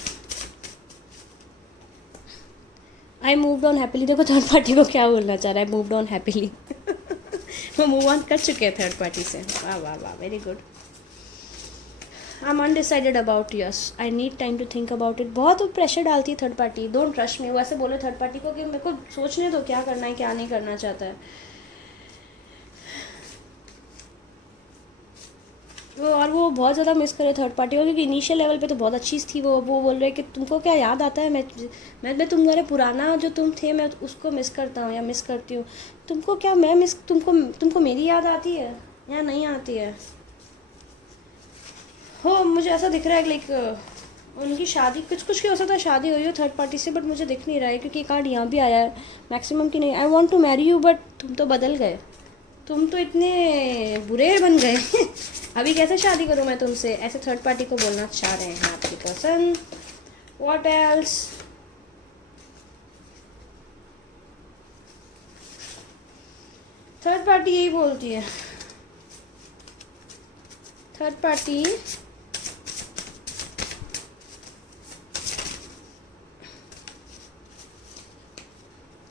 I moved on happily. देखो थर्ड पार्टी को क्या बोलना चाह रहा है, मूव्ड ऑन हैप्पीली। वो मूव ऑन कर चुके हैं थर्ड पार्टी से। वाह वाह वाह, very good. I am undecided about yes, I need time to think about it. बहुत प्रेशर डालती है third party, don't rush me. वैसे बोले थर्ड पार्टी को कि मेरे को सोचने दो क्या करना है क्या नहीं करना चाहता है वो। और वो बहुत ज़्यादा मिस करे थर्ड पार्टी को, क्योंकि इनिशियल लेवल पे तो बहुत अच्छी थी वो बोल रहे कि तुमको क्या याद आता है, मैं तुम्हारे पुराना जो तुम थे मैं उसको मिस करता हूँ या मिस करती हूँ। तुमको क्या मैं मिस तुमको मेरी याद आती है या नहीं आती है? हो मुझे ऐसा दिख रहा है लाइक उनकी शादी कुछ की हो सकता है शादी हुई हो थर्ड पार्टी से, बट मुझे दिख नहीं रहा है क्योंकि कार्ड यहाँ भी आया है मैक्सिमम की नहीं। I want to marry you but तुम तो बदल गए, तुम तो इतने बुरे बन गए। अभी कैसे शादी करूँ मैं तुमसे, ऐसे थर्ड पार्टी को बोलना चाह रहे हैं आपकी person. What else? Third party यही बोलती है। Third party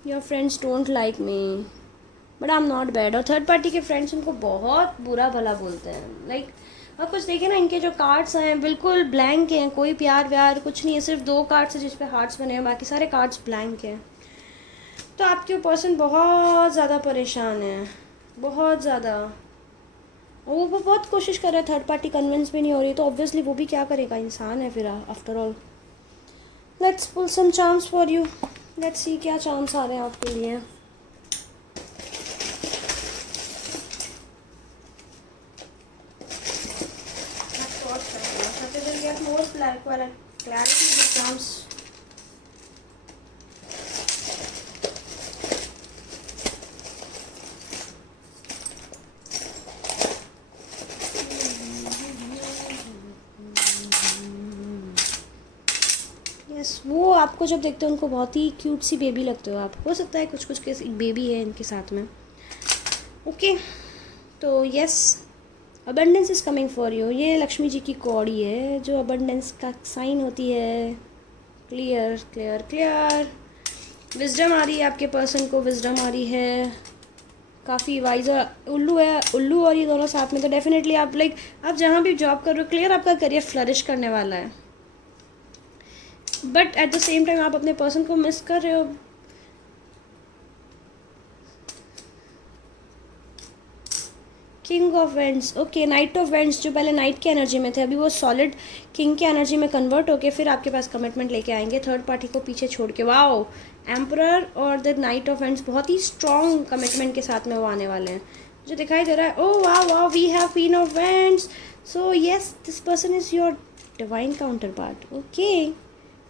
your friends don't like me but I am not bad. और थर्ड पार्टी के फ्रेंड्स उनको बहुत बुरा भला बोलते हैं लाइक और कुछ देखे ना, इनके जो कार्ड्स हैं बिल्कुल ब्लैंक हैं, कोई प्यार व्यार कुछ नहीं है, सिर्फ 2 कार्ड्स हैं जिस पे हार्ट्स बने हैं, बाकी सारे कार्ड्स ब्लैंक हैं। तो आपके पर्सन बहुत ज़्यादा परेशान है, बहुत ज़्यादा। वो बहुत कोशिश कर रहा है, थर्ड पार्टी कन्विंस भी नहीं हो रही, तो ऑब्वियसली वो भी क्या करेगा, इंसान है फिर after all. Let's pull some chance for you, let's see क्या चांस आ रहे हैं आपके लिए। Clarity becomes yes. वो आपको जब देखते हो उनको बहुत ही क्यूट सी बेबी लगते हो आप, हो सकता है कुछ के बेबी है इनके साथ में। ओके तो yes, abundance is coming for you. ये लक्ष्मी जी की कौड़ी है जो अबंडेंस का साइन होती है। Clear clear clear. विजडम आ रही है आपके पर्सन को, विजडम आ रही है, काफ़ी वाइजर। उल्लू है, उल्लू और ये दोनों साथ में, तो डेफिनेटली आप लाइक आप जहाँ भी जॉब कर रहे हो, क्लियर आपका करियर फ्लरिश करने वाला है। But at the same time आप अपने पर्सन को मिस कर रहे हो। King of vents, okay night of vents जो पहले नाइट की एनर्जी में थे, अभी वो सॉलिड किंग की एनर्जी में कन्वर्ट होके फिर आपके पास कमिटमेंट लेके आएंगे थर्ड पार्टी को पीछे छोड़ के। वाओ, एम्परर और द नाइट ऑफ वेंट्स बहुत ही स्ट्रॉन्ग कमिटमेंट के साथ में वो आने वाले हैं, मुझे दिखाई दे रहा है। Oh wow wow, we have queen of wands, so yes this person is your divine counterpart. Okay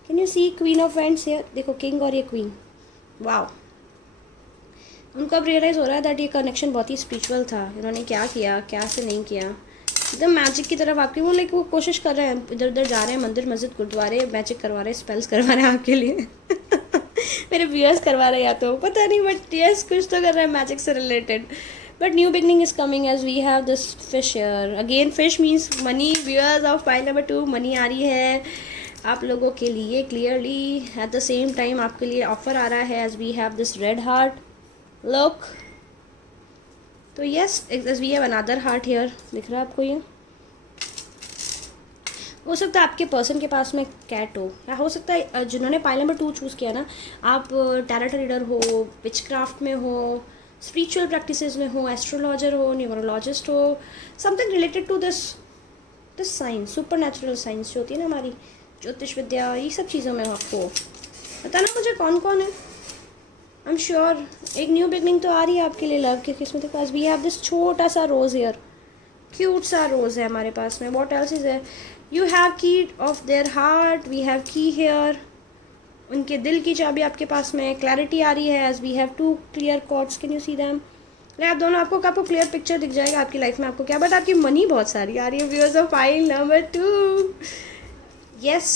can you see queen of wands here, देखो किंग और ये क्वीन। वाओ, उनको अब रियलाइज़ हो रहा है दैट ये कनेक्शन बहुत ही स्पिरिचुअल था, इन्होंने क्या किया क्या से नहीं किया, एकदम मैजिक की तरफ आपकी वो लाइक वो कोशिश कर रहे हैं, इधर उधर जा रहे हैं, मंदिर मस्जिद गुरुद्वारे मैजिक करवा रहे हैं, स्पेल्स करवा रहे हैं आपके लिए। मेरे व्यूअर्स करवा रहे हैं या तो पता नहीं, बट यस कुछ तो कर रहे हैं मैजिक से related. But new beginning is coming as we have this fish here again. Fish means money. Viewers of pile number 2, money आ रही है आप लोगों के लिए clearly. At the same time आपके लिए ऑफर आ रहा है as we have this red heart look. तो yes as we have another heart here, दिख रहा है आपको ये? हो सकता है आपके पर्सन के पास में कैट हो, या हो सकता है जिन्होंने पाइल नंबर 2 चूज़ किया ना, आप टैरोट रीडर हो, विचक्राफ्ट में हो, स्पिरिचुअल प्रैक्टिसेस में हो, एस्ट्रोलॉजर हो, न्यूमरोलॉजिस्ट हो, something related to this science, supernatural science जो होती है ना हमारी, ज्योतिष विद्या, ये सब चीज़ों में हो। आपको बताना मुझे कौन कौन है। आई एम श्योर एक न्यू बिगनिंग तो आ रही है आपके लिए लव के किस्मत के पास। वी हैव दिस छोटा सा रोज़ हियर, क्यूट सा रोज़ है हमारे पास में। व्हाट एल्स इज है? You have key of their heart, we have key here, उनके दिल की चाबी आपके पास में। क्लैरिटी आ रही है as we have 2 clear cords, can you see them? आप दोनों आपको क्लियर पिक्चर दिख जाएगा आपकी लाइफ में आपको क्या, बट आपकी मनी बहुत सारी आ रही है। Viewers of pile number 2, yes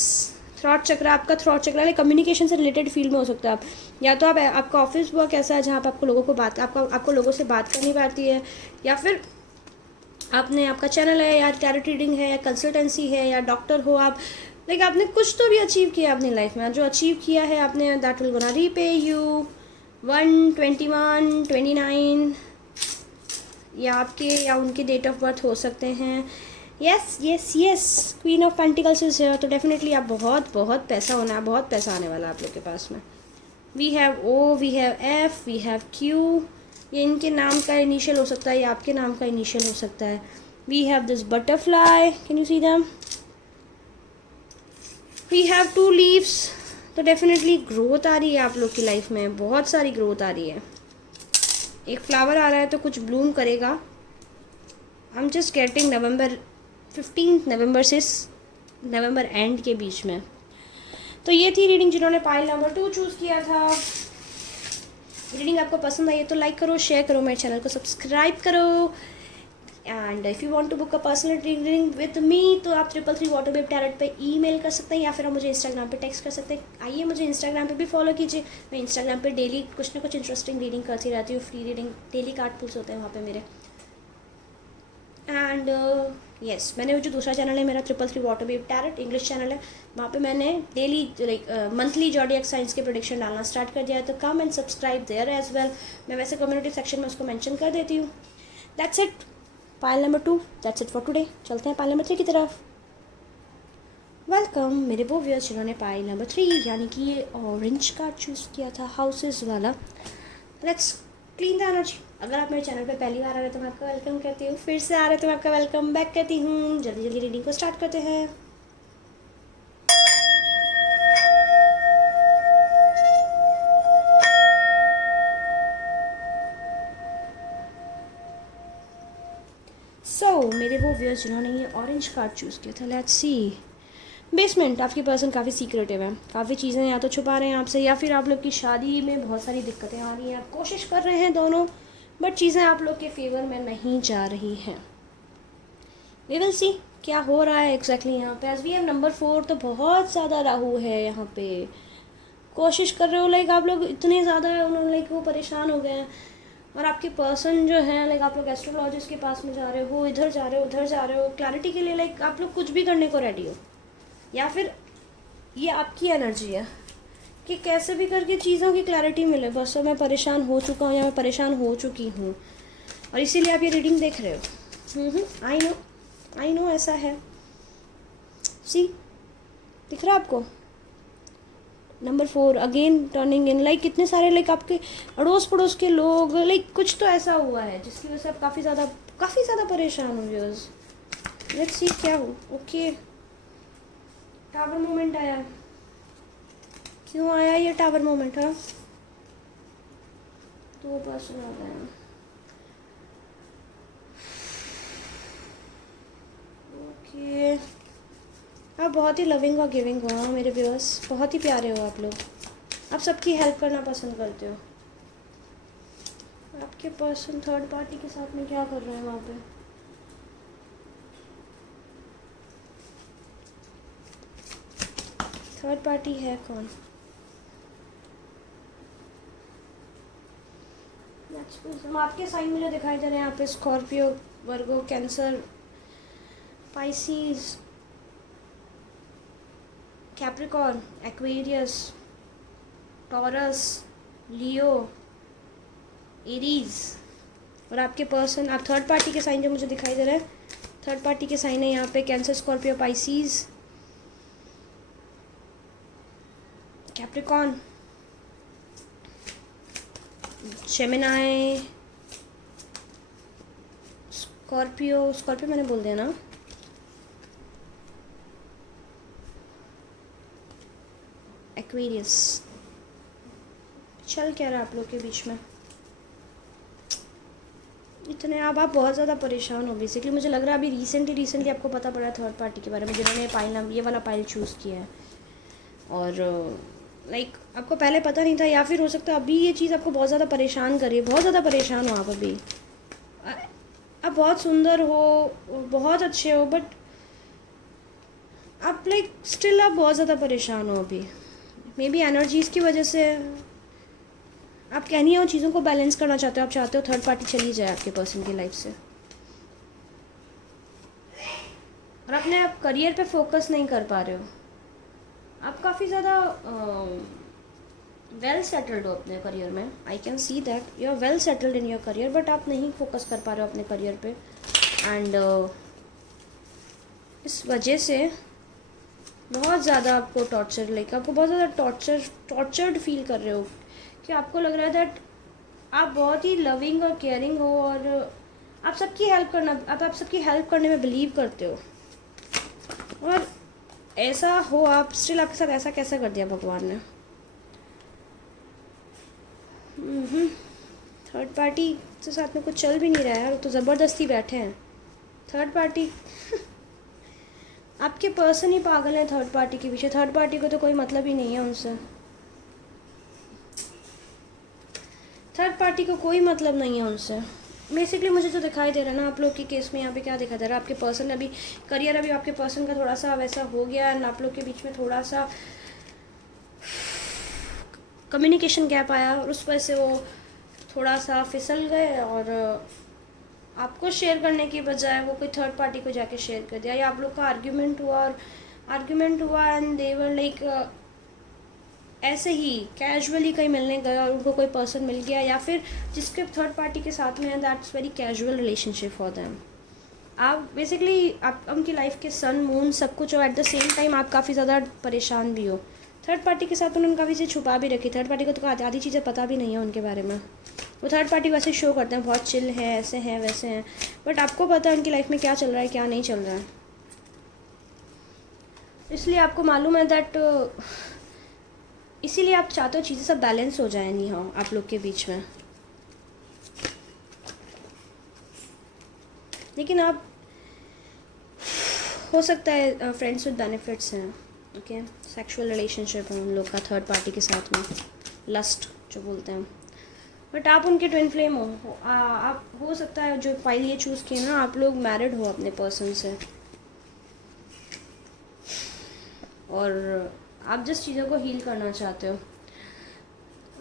throat chakra, आपका थ्रॉट चक्रा कम्युनिकेशन से रिलेटेड फील्ड में हो सकता है आप, या तो आप आपका ऑफिस वर्क ऐसा है जहाँ पर आपको लोगों को बात आपको लोगों से बात करनी पड़ती है, या फिर आपका चैनल है, या टैरोट रीडिंग है, या कंसल्टेंसी है, या डॉक्टर हो आप, लाइक आपने कुछ तो भी अचीव किया अपनी लाइफ में, जो अचीव किया है आपने, that will gonna repay you 121 29, या आपके या उनके डेट ऑफ बर्थ हो सकते हैं। Yes yes yes, queen of pentacles is here, तो डेफिनेटली आप बहुत पैसा होना है, बहुत पैसा आने वाला है आप लोग के पास में। We have O, we have F, we have Q, ये इनके नाम का इनिशियल हो सकता है, या आपके नाम का इनिशियल हो सकता है। We have this butterfly, can you see them, we have 2 leaves, तो डेफिनेटली ग्रोथ आ रही है आप लोग की लाइफ में, बहुत सारी ग्रोथ आ रही है। एक फ्लावर आ रहा है तो कुछ ब्लूम करेगा। आई एम जस्ट गेटिंग नवंबर 15 नवंबर से नवंबर एंड के बीच में। तो ये थी रीडिंग जिन्होंने पाइल नंबर 2 चूज़ किया था। रीडिंग आपको पसंद आई है तो लाइक करो, शेयर करो, मेरे चैनल को सब्सक्राइब करो। And if you want to book a personal reading with me तो आप 333 वाटर बेब टैरेट पे ईमेल कर सकते हैं, या फिर आप मुझे इंस्टाग्राम पे टेक्स्ट कर सकते हैं। आइए मुझे इंस्टाग्राम पे भी फॉलो कीजिए, मैं इंस्टाग्राम पे डेली कुछ ना कुछ इंटरेस्टिंग रीडिंग करती रहती हूँ। Free reading daily card pulls होते हैं वहाँ पे मेरे। एंड यस, मैंने जो दूसरा चैनल है मेरा 333 water babe tarot English channel है, वहाँ पे मैंने डेली मंथली जॉडियक साइंस के प्रेडिक्शन डालना स्टार्ट कर दिया है, तो come and subscribe there as well. मैं वैसे कम्युनिटी सेक्शन में उसको मेंशन कर देती हूँ। That's it, pile number 2, that's it for today. चलते हैं पाइल नंबर 3 की तरफ। वेलकम मेरे वो व्यूअर्स जिन्होंने पाइल नंबर 3 यानी कि ये ऑरेंज कार्ड चूज़ किया था, हाउसेस वाला। Let's clean the energy. अगर आप मेरे चैनल पे पहली बार आ रहे हैं तो मैं आपका वेलकम कहती हूँ, फिर से आ रहे हैं तो मैं आपका वेलकम बैक कहती हूँ। जल्दी जल्दी रीडिंग को स्टार्ट करते हैं। मेरे वो व्यूअर्स जिन्होंने ये ऑरेंज कार्ड चूज़ किया था, लेट्स सी। बेसमेंट, आपकी पर्सन काफ़ी सीक्रेटिव है, काफ़ी चीज़ें या तो छुपा रहे हैं आपसे, या फिर आप लोग की शादी में बहुत सारी दिक्कतें आ रही हैं। आप कोशिश कर रहे हैं दोनों, बट चीज़ें आप लोग के फेवर में नहीं जा रही हैं। वी विल सी क्या हो रहा है एग्जैक्टली यहाँ पे। एज वी हैव नंबर 4 तो बहुत ज़्यादा राहु है यहाँ पे। कोशिश कर रहे हो, लाइक आप लोग इतने ज़्यादा उन्होंने लाइक वो परेशान हो गए हैं, और आपके पर्सन जो है लाइक आप लोग एस्ट्रोलॉजिस्ट के पास में जा रहे हो, इधर जा रहे हो, उधर जा रहे हो, क्लैरिटी के लिए लाइक आप लोग कुछ भी करने को रेडी हो, या फिर ये आपकी एनर्जी है कि कैसे भी करके चीज़ों की क्लैरिटी मिले। बस तो मैं परेशान हो चुका हूँ या मैं परेशान हो चुकी हूँ, और इसीलिए आप ये रीडिंग देख रहे हो। आई नो ऐसा है। सी दिख रहा है आपको नंबर 4 अगेन टर्निंग इन, लाइक कितने सारे लाइक आपके अड़ोस पड़ोस के लोग, लाइक कुछ तो ऐसा हुआ है जिसकी वजह से आप काफ़ी ज़्यादा परेशान हो गए। लेट्स सी क्या हो। ओके, टावर मोमेंट आया। क्यों आया ये टावर मोमेंट? हाँ, 2 पर्सन आ गए। ओके, आप बहुत ही लविंग और गिविंग हो मेरे व्यूअर्स, बहुत ही प्यारे हो आप लोग। आप सबकी हेल्प करना पसंद करते हो। आपके पर्सन थर्ड पार्टी के साथ में क्या कर रहे हैं वहाँ पे? थर्ड पार्टी है कौन? आपके साइन मुझे दिखाई दे रहे हैं यहाँ पे Scorpio, Virgo, Cancer, Pisces, Capricorn, Aquarius, Taurus, Leo, Aries. और आपके पर्सन, आप थर्ड पार्टी के साइन जो मुझे दिखाई दे रहे हैं, थर्ड पार्टी के साइन है यहाँ पे cancer, Scorpio, Pisces, Capricorn, Gemini, Scorpio मैंने बोल दिया ना, एक्वेरियस। चल क्या रहा है आप लोग के बीच में? इतने आप बहुत ज़्यादा परेशान हो बेसिकली। मुझे लग रहा है अभी रिसेंटली आपको पता पड़ा थर्ड पार्टी के बारे में जिन्होंने ये वाला पाइल चूज़ किया है, और लाइक आपको पहले पता नहीं था, या फिर हो सकता है अभी ये चीज़ आपको बहुत ज़्यादा परेशान करिए, बहुत ज़्यादा परेशान हो आप अभी। आप बहुत सुंदर हो, बहुत अच्छे हो, बट आप लाइक स्टिल आप बहुत ज़्यादा परेशान हो अभी, मे बी एनर्जीज़ की वजह से। आप कहनी है उन चीज़ों को बैलेंस करना चाहते हो, आप चाहते हो थर्ड पार्टी चली जाए आपके पर्सन की लाइफ से, और अपने आप करियर पे फोकस नहीं कर पा रहे हो। आप काफ़ी ज़्यादा वेल सेटल्ड हो अपने करियर में, I can see that you are well settled in your career, but आप नहीं फोकस कर पा रहे हो अपने करियर पे। एंड इस वजह से बहुत ज़्यादा आपको टॉर्चर, लाइक आपको बहुत ज़्यादा टॉर्चर्ड फील कर रहे हो, कि आपको लग रहा है दैट आप बहुत ही लविंग और केयरिंग हो, और आप सबकी हेल्प करना, आप सबकी हेल्प करने में बिलीव करते हो, और ऐसा हो आप स्टिल, आपके साथ ऐसा कैसा कर दिया भगवान ने। थर्ड पार्टी के साथ में कुछ चल भी नहीं रहा है, वो तो ज़बरदस्ती बैठे हैं थर्ड पार्टी। आपके पर्सन ही पागल है थर्ड पार्टी के पीछे, थर्ड पार्टी को तो कोई मतलब ही नहीं है उनसे, थर्ड पार्टी को कोई मतलब नहीं है उनसे। बेसिकली मुझे जो दिखाई दे रहा है ना आप लोग के केस में, यहाँ पे क्या दिखाई दे रहा है, आपके पर्सन अभी करियर, अभी आपके पर्सन का थोड़ा सा वैसा हो गया, एंड आप लोग के बीच में थोड़ा सा कम्युनिकेशन गैप आया, और उस वजह से वो थोड़ा सा फिसल गए, और आपको शेयर करने की बजाय वो कोई थर्ड पार्टी को जाके शेयर कर दिया, या आप लोग का आर्ग्यूमेंट हुआ एंड दे वर लाइक ऐसे ही कैजुअली कहीं मिलने गए और उनको कोई पर्सन मिल गया, या फिर जिसके थर्ड पार्टी के साथ में है that's very casual relationship for them. आप बेसिकली आप उनकी लाइफ के सन मून सब कुछ हो, एट द सेम टाइम आप काफ़ी ज़्यादा परेशान भी हो। थर्ड पार्टी के साथ उन्होंने काफ़ी चीज़ छुपा भी रखी, थर्ड पार्टी को तो आधी चीज़ें पता भी नहीं है उनके बारे में। वो थर्ड पार्टी वैसे शो करते हैं बहुत चिल है, ऐसे हैं वैसे हैं, बट आपको पता है उनकी लाइफ में क्या चल रहा है क्या नहीं चल रहा है, इसलिए आपको मालूम है दैट, इसीलिए आप चाहते हो चीज़ें सब बैलेंस हो जाए नहीं हो आप लोग के बीच में। लेकिन आप, हो सकता है फ्रेंड्स विद बेनिफिट्स हैं, ओके, सेक्सुअल रिलेशनशिप है उन लोग का थर्ड पार्टी के साथ में, लस्ट जो बोलते हैं, बट आप उनके ट्विन फ्लेम हो। आप हो सकता है जो फाइल ये चूज़ किए ना, आप लोग मैरिड हो अपने पर्सन से, और आप जिस चीज़ों को हील करना चाहते हो।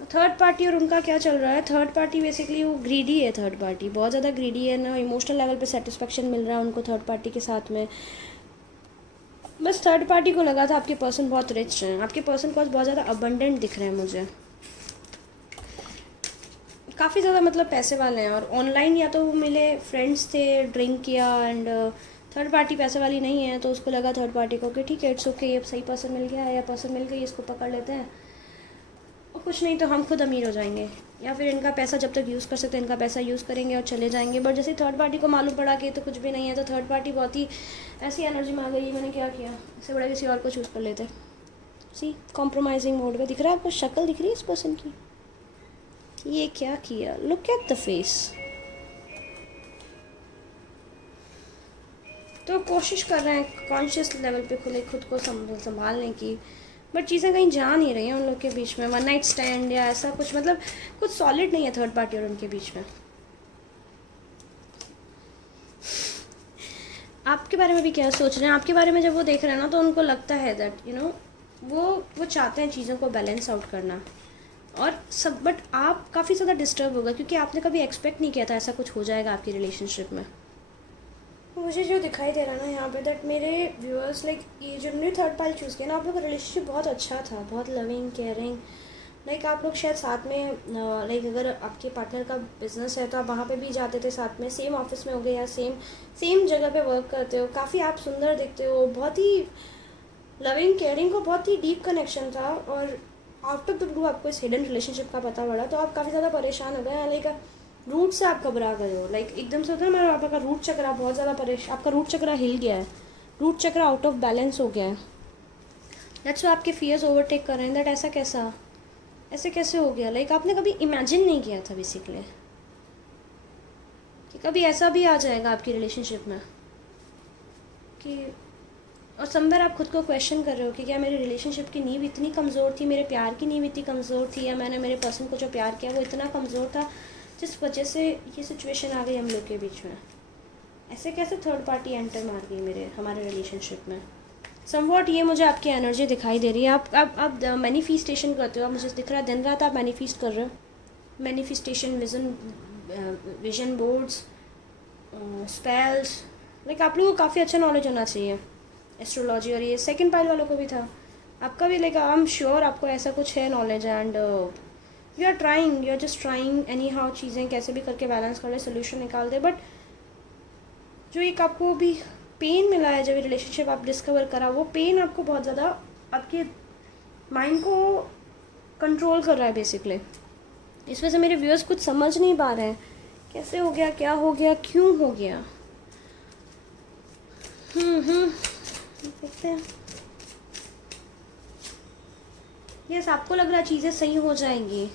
थर्ड पार्टी और उनका क्या चल रहा है, थर्ड पार्टी बेसिकली वो ग्रीडी है, थर्ड पार्टी बहुत ज़्यादा ग्रीडी है ना, इमोशनल लेवल पे सेटिस्फेक्शन मिल रहा है उनको थर्ड पार्टी के साथ में। बस थर्ड पार्टी को लगा था आपके पर्सन बहुत रिच हैं, आपके पर्सन को बहुत ज़्यादा अबंडेंट दिख रहे हैं मुझे, काफ़ी ज़्यादा मतलब पैसे वाले हैं, और ऑनलाइन या तो वो मिले फ्रेंड्स थे ड्रिंक किया, एंड थर्ड पार्टी पैसे वाली नहीं है तो उसको लगा थर्ड पार्टी को कि ठीक है इट्स ओके, ये सही पर्सन मिल गया है या पर्सन मिल गई, इसको पकड़ लेते हैं, और कुछ नहीं तो हम खुद अमीर हो जाएंगे, या फिर इनका पैसा जब तक यूज़ कर सकते हैं इनका पैसा यूज़ करेंगे और चले जाएंगे। बट जैसे थर्ड पार्टी को मालूम पड़ा कि तो कुछ भी नहीं है, तो थर्ड पार्टी बहुत ही ऐसी एनर्जी में आ गई, मैंने क्या किया, इससे बड़ा किसी और को चूज़ कर लेते। सी कॉम्प्रोमाइजिंग मोड में दिख रहा है आपको, शक्ल दिख रही है इस पर्सन की, ये क्या किया, लुक एट द फेस। तो कोशिश कर रहे हैं कॉन्शियस लेवल पे खुले खुद को संभालने की, बट चीज़ें कहीं जा नहीं रही हैं उन लोग के बीच में, वन नाइट स्टैंड या ऐसा कुछ, मतलब कुछ सॉलिड नहीं है थर्ड पार्टी और उनके बीच में। आपके बारे में भी क्या सोच रहे हैं, आपके बारे में जब वो देख रहे हैं ना तो उनको लगता है दैट यू नो वो चाहते हैं चीज़ों को बैलेंस आउट करना और सब, बट आप काफ़ी ज़्यादा डिस्टर्ब होगा क्योंकि आपने कभी एक्सपेक्ट नहीं किया था ऐसा कुछ हो जाएगा आपकी रिलेशनशिप में। मुझे जो दिखाई दे रहा है ना यहाँ पे दैट मेरे व्यूअर्स लाइक ये जिन्होंने थर्ड पार्टी चूज़ किया ना, आप लोग का रिलेशनशिप बहुत अच्छा था, बहुत लविंग केयरिंग, लाइक आप लोग शायद साथ में लाइक अगर आपके पार्टनर का बिजनेस है तो आप वहाँ पे भी जाते थे साथ में, सेम ऑफिस में हो गए या सेम जगह पे वर्क करते हो, काफ़ी आप सुंदर दिखते हो, बहुत ही लविंग केयरिंग को बहुत ही डीप कनेक्शन था। और आफ्टर द ब्लू आपको इस हिडन रिलेशनशिप का पता पड़ा तो आप काफ़ी ज़्यादा परेशान हो गए, लाइक रूट से आप घबरा गए हो, लाइक एकदम से होता है ना आपका रूट चक्रा बहुत ज़्यादा आपका रूट चक्रा हिल गया है, root chakra out of balance हो गया है, दैट्स व्हाई आपके फियर्स ओवरटेक कर रहे हैं दैट ऐसे कैसे हो गया, लाइक आपने कभी इमेजिन नहीं किया था बेसिकली कि कभी ऐसा भी आ जाएगा आपकी रिलेशनशिप में कि, और समवेयर आप खुद को क्वेश्चन कर रहे हो कि क्या मेरी रिलेशनशिप की नींव इतनी कमज़ोर थी, मेरे प्यार की नींव इतनी कमज़ोर थी, या मैंने मेरे पर्सन को जो प्यार किया वो इतना कमज़ोर था जिस वजह से ये सिचुएशन आ गई हम लोग के बीच में। ऐसे कैसे थर्ड पार्टी एंटर मार गई हमारे रिलेशनशिप में, समवॉट ये मुझे आपकी एनर्जी दिखाई दे रही है। आप मैनिफेस्टेशन करते हो, आप मुझे दिख रहा है दिन रात आप मैनिफेस्ट कर रहे हो। Manifestation, vision boards, spells, like आप लोगों को काफ़ी अच्छा नॉलेज होना चाहिए एस्ट्रोलॉजी। और ये सेकंड पाइल वालों को भी था, आपका भी। लाइक आई एम श्योर आपको ऐसा कुछ है knowledge, and you are just trying anyhow चीज़ें कैसे भी करके बैलेंस कर ले, सोल्यूशन निकाल दे। बट जो एक आपको भी पेन मिला है जब ये रिलेशनशिप आप डिस्कवर करा, वो पेन आपको बहुत ज़्यादा आपके माइंड को कंट्रोल कर रहा है बेसिकली। इस वजह से मेरे व्यूअर्स कुछ समझ नहीं पा रहे हैं कैसे हो गया, क्या हो गया, क्यों हो गया। देखते हैं। यस, आपको लग रहा है चीज़ें सही हो जाएंगी।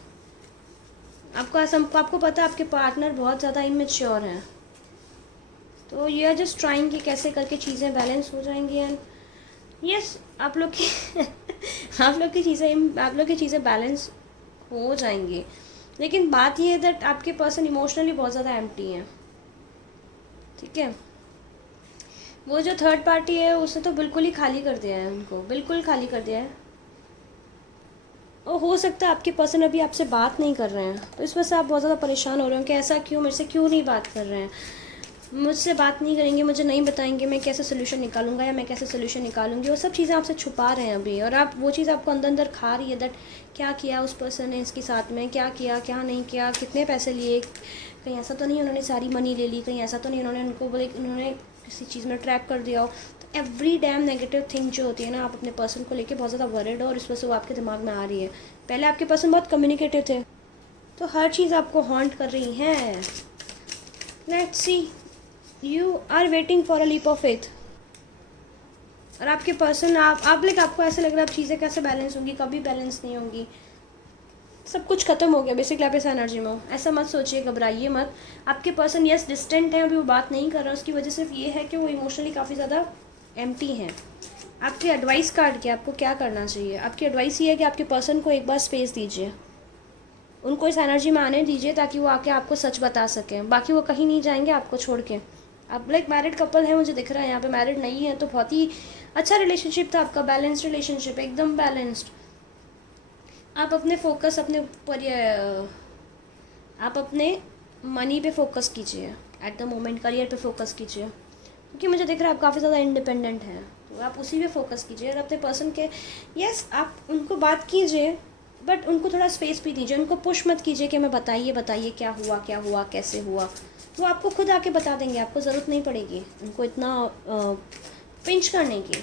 आपको पता है आपके पार्टनर बहुत ज़्यादा इमेच्योर हैं, तो यू आर जस्ट ट्राइंग कि कैसे करके चीज़ें बैलेंस हो जाएंगी। एंड यस, आप लोग की चीज़ें बैलेंस हो जाएंगी। लेकिन बात ये है दैट आपके पर्सन इमोशनली बहुत ज़्यादा एम्प्टी हैं, ठीक है। वो जो थर्ड पार्टी है उसने तो बिल्कुल ही खाली कर दिया है, उनको बिल्कुल खाली कर दिया है। और हो सकता है आपके पर्सन अभी आपसे बात नहीं कर रहे हैं, तो इस वजह से आप बहुत ज़्यादा परेशान हो रहे हो कि ऐसा क्यों, मेरे से क्यों नहीं बात कर रहे हैं, मुझसे बात नहीं करेंगे, मुझे नहीं बताएंगे मैं कैसे सोल्यूशन निकालूंगा या मैं कैसे सोल्यूशन निकालूंगी। वो सब चीज़ें आपसे छुपा रहे हैं अभी, और आप वो चीज़ आपको अंदर अंदर खा रही है दैट क्या किया उस पर्सन ने इसके साथ में, क्या किया क्या नहीं किया, कितने पैसे लिए, कहीं ऐसा तो नहीं उन्होंने सारी मनी ले ली, कहीं ऐसा तो नहीं उन्होंने किसी चीज़ में ट्रैप कर दिया हो। तो एवरी डैम नेगेटिव थिंग जो होती है ना, आप अपने पर्सन को लेके बहुत ज़्यादा वरिड हो, और इस वजह से वो आपके दिमाग में आ रही है। पहले आपके पर्सन बहुत कम्युनिकेटिव थे, तो हर चीज़ आपको हॉन्ट कर रही है। Let's see, you are waiting for a leap of faith. और आपके पर्सन आपको ऐसा लग रहा है अब चीज़ें कैसे बैलेंस होंगी, कभी बैलेंस नहीं होंगी, सब कुछ खत्म हो गया बेसिकली। आप इस एनर्जी में हो, ऐसा मत सोचिए, घबराइए मत। आपके पर्सन यस डिस्टेंट है, अभी वो बात नहीं कर रहा, उसकी वजह सिर्फ ये है कि वो इमोशनली काफ़ी ज़्यादा एम्प्टी हैं। आपकी एडवाइस कार्ड क्या, आपको क्या करना चाहिए? आपकी एडवाइस ये है कि आपके पर्सन को एक बार स्पेस दीजिए, उनको इस एनर्जी में आने दीजिए ताकि वो आके आपको सच बता सकें। बाकी वो कहीं नहीं जाएंगे आपको छोड़ के। आप लाइक मैरिड कपल है, मुझे दिख रहा है यहाँ पे मैरिड नहीं है, तो बहुत ही अच्छा रिलेशनशिप था आपका, बैलेंस्ड रिलेशनशिप, एकदम बैलेंस्ड। आप अपने फोकस आप अपने मनी पे फोकस कीजिए एट द मोमेंट, करियर पे फोकस कीजिए, क्योंकि मुझे दिख रहा है आप काफ़ी ज़्यादा इंडिपेंडेंट हैं, तो आप उसी पे फोकस कीजिए। और अपने पर्सन के यस आप उनको बात कीजिए, बट उनको थोड़ा स्पेस भी दीजिए, उनको पुश मत कीजिए कि मैं बताइए क्या हुआ कैसे हुआ। वो आपको खुद आके बता देंगे, आपको ज़रूरत नहीं पड़ेगी उनको इतना पिंच करने की।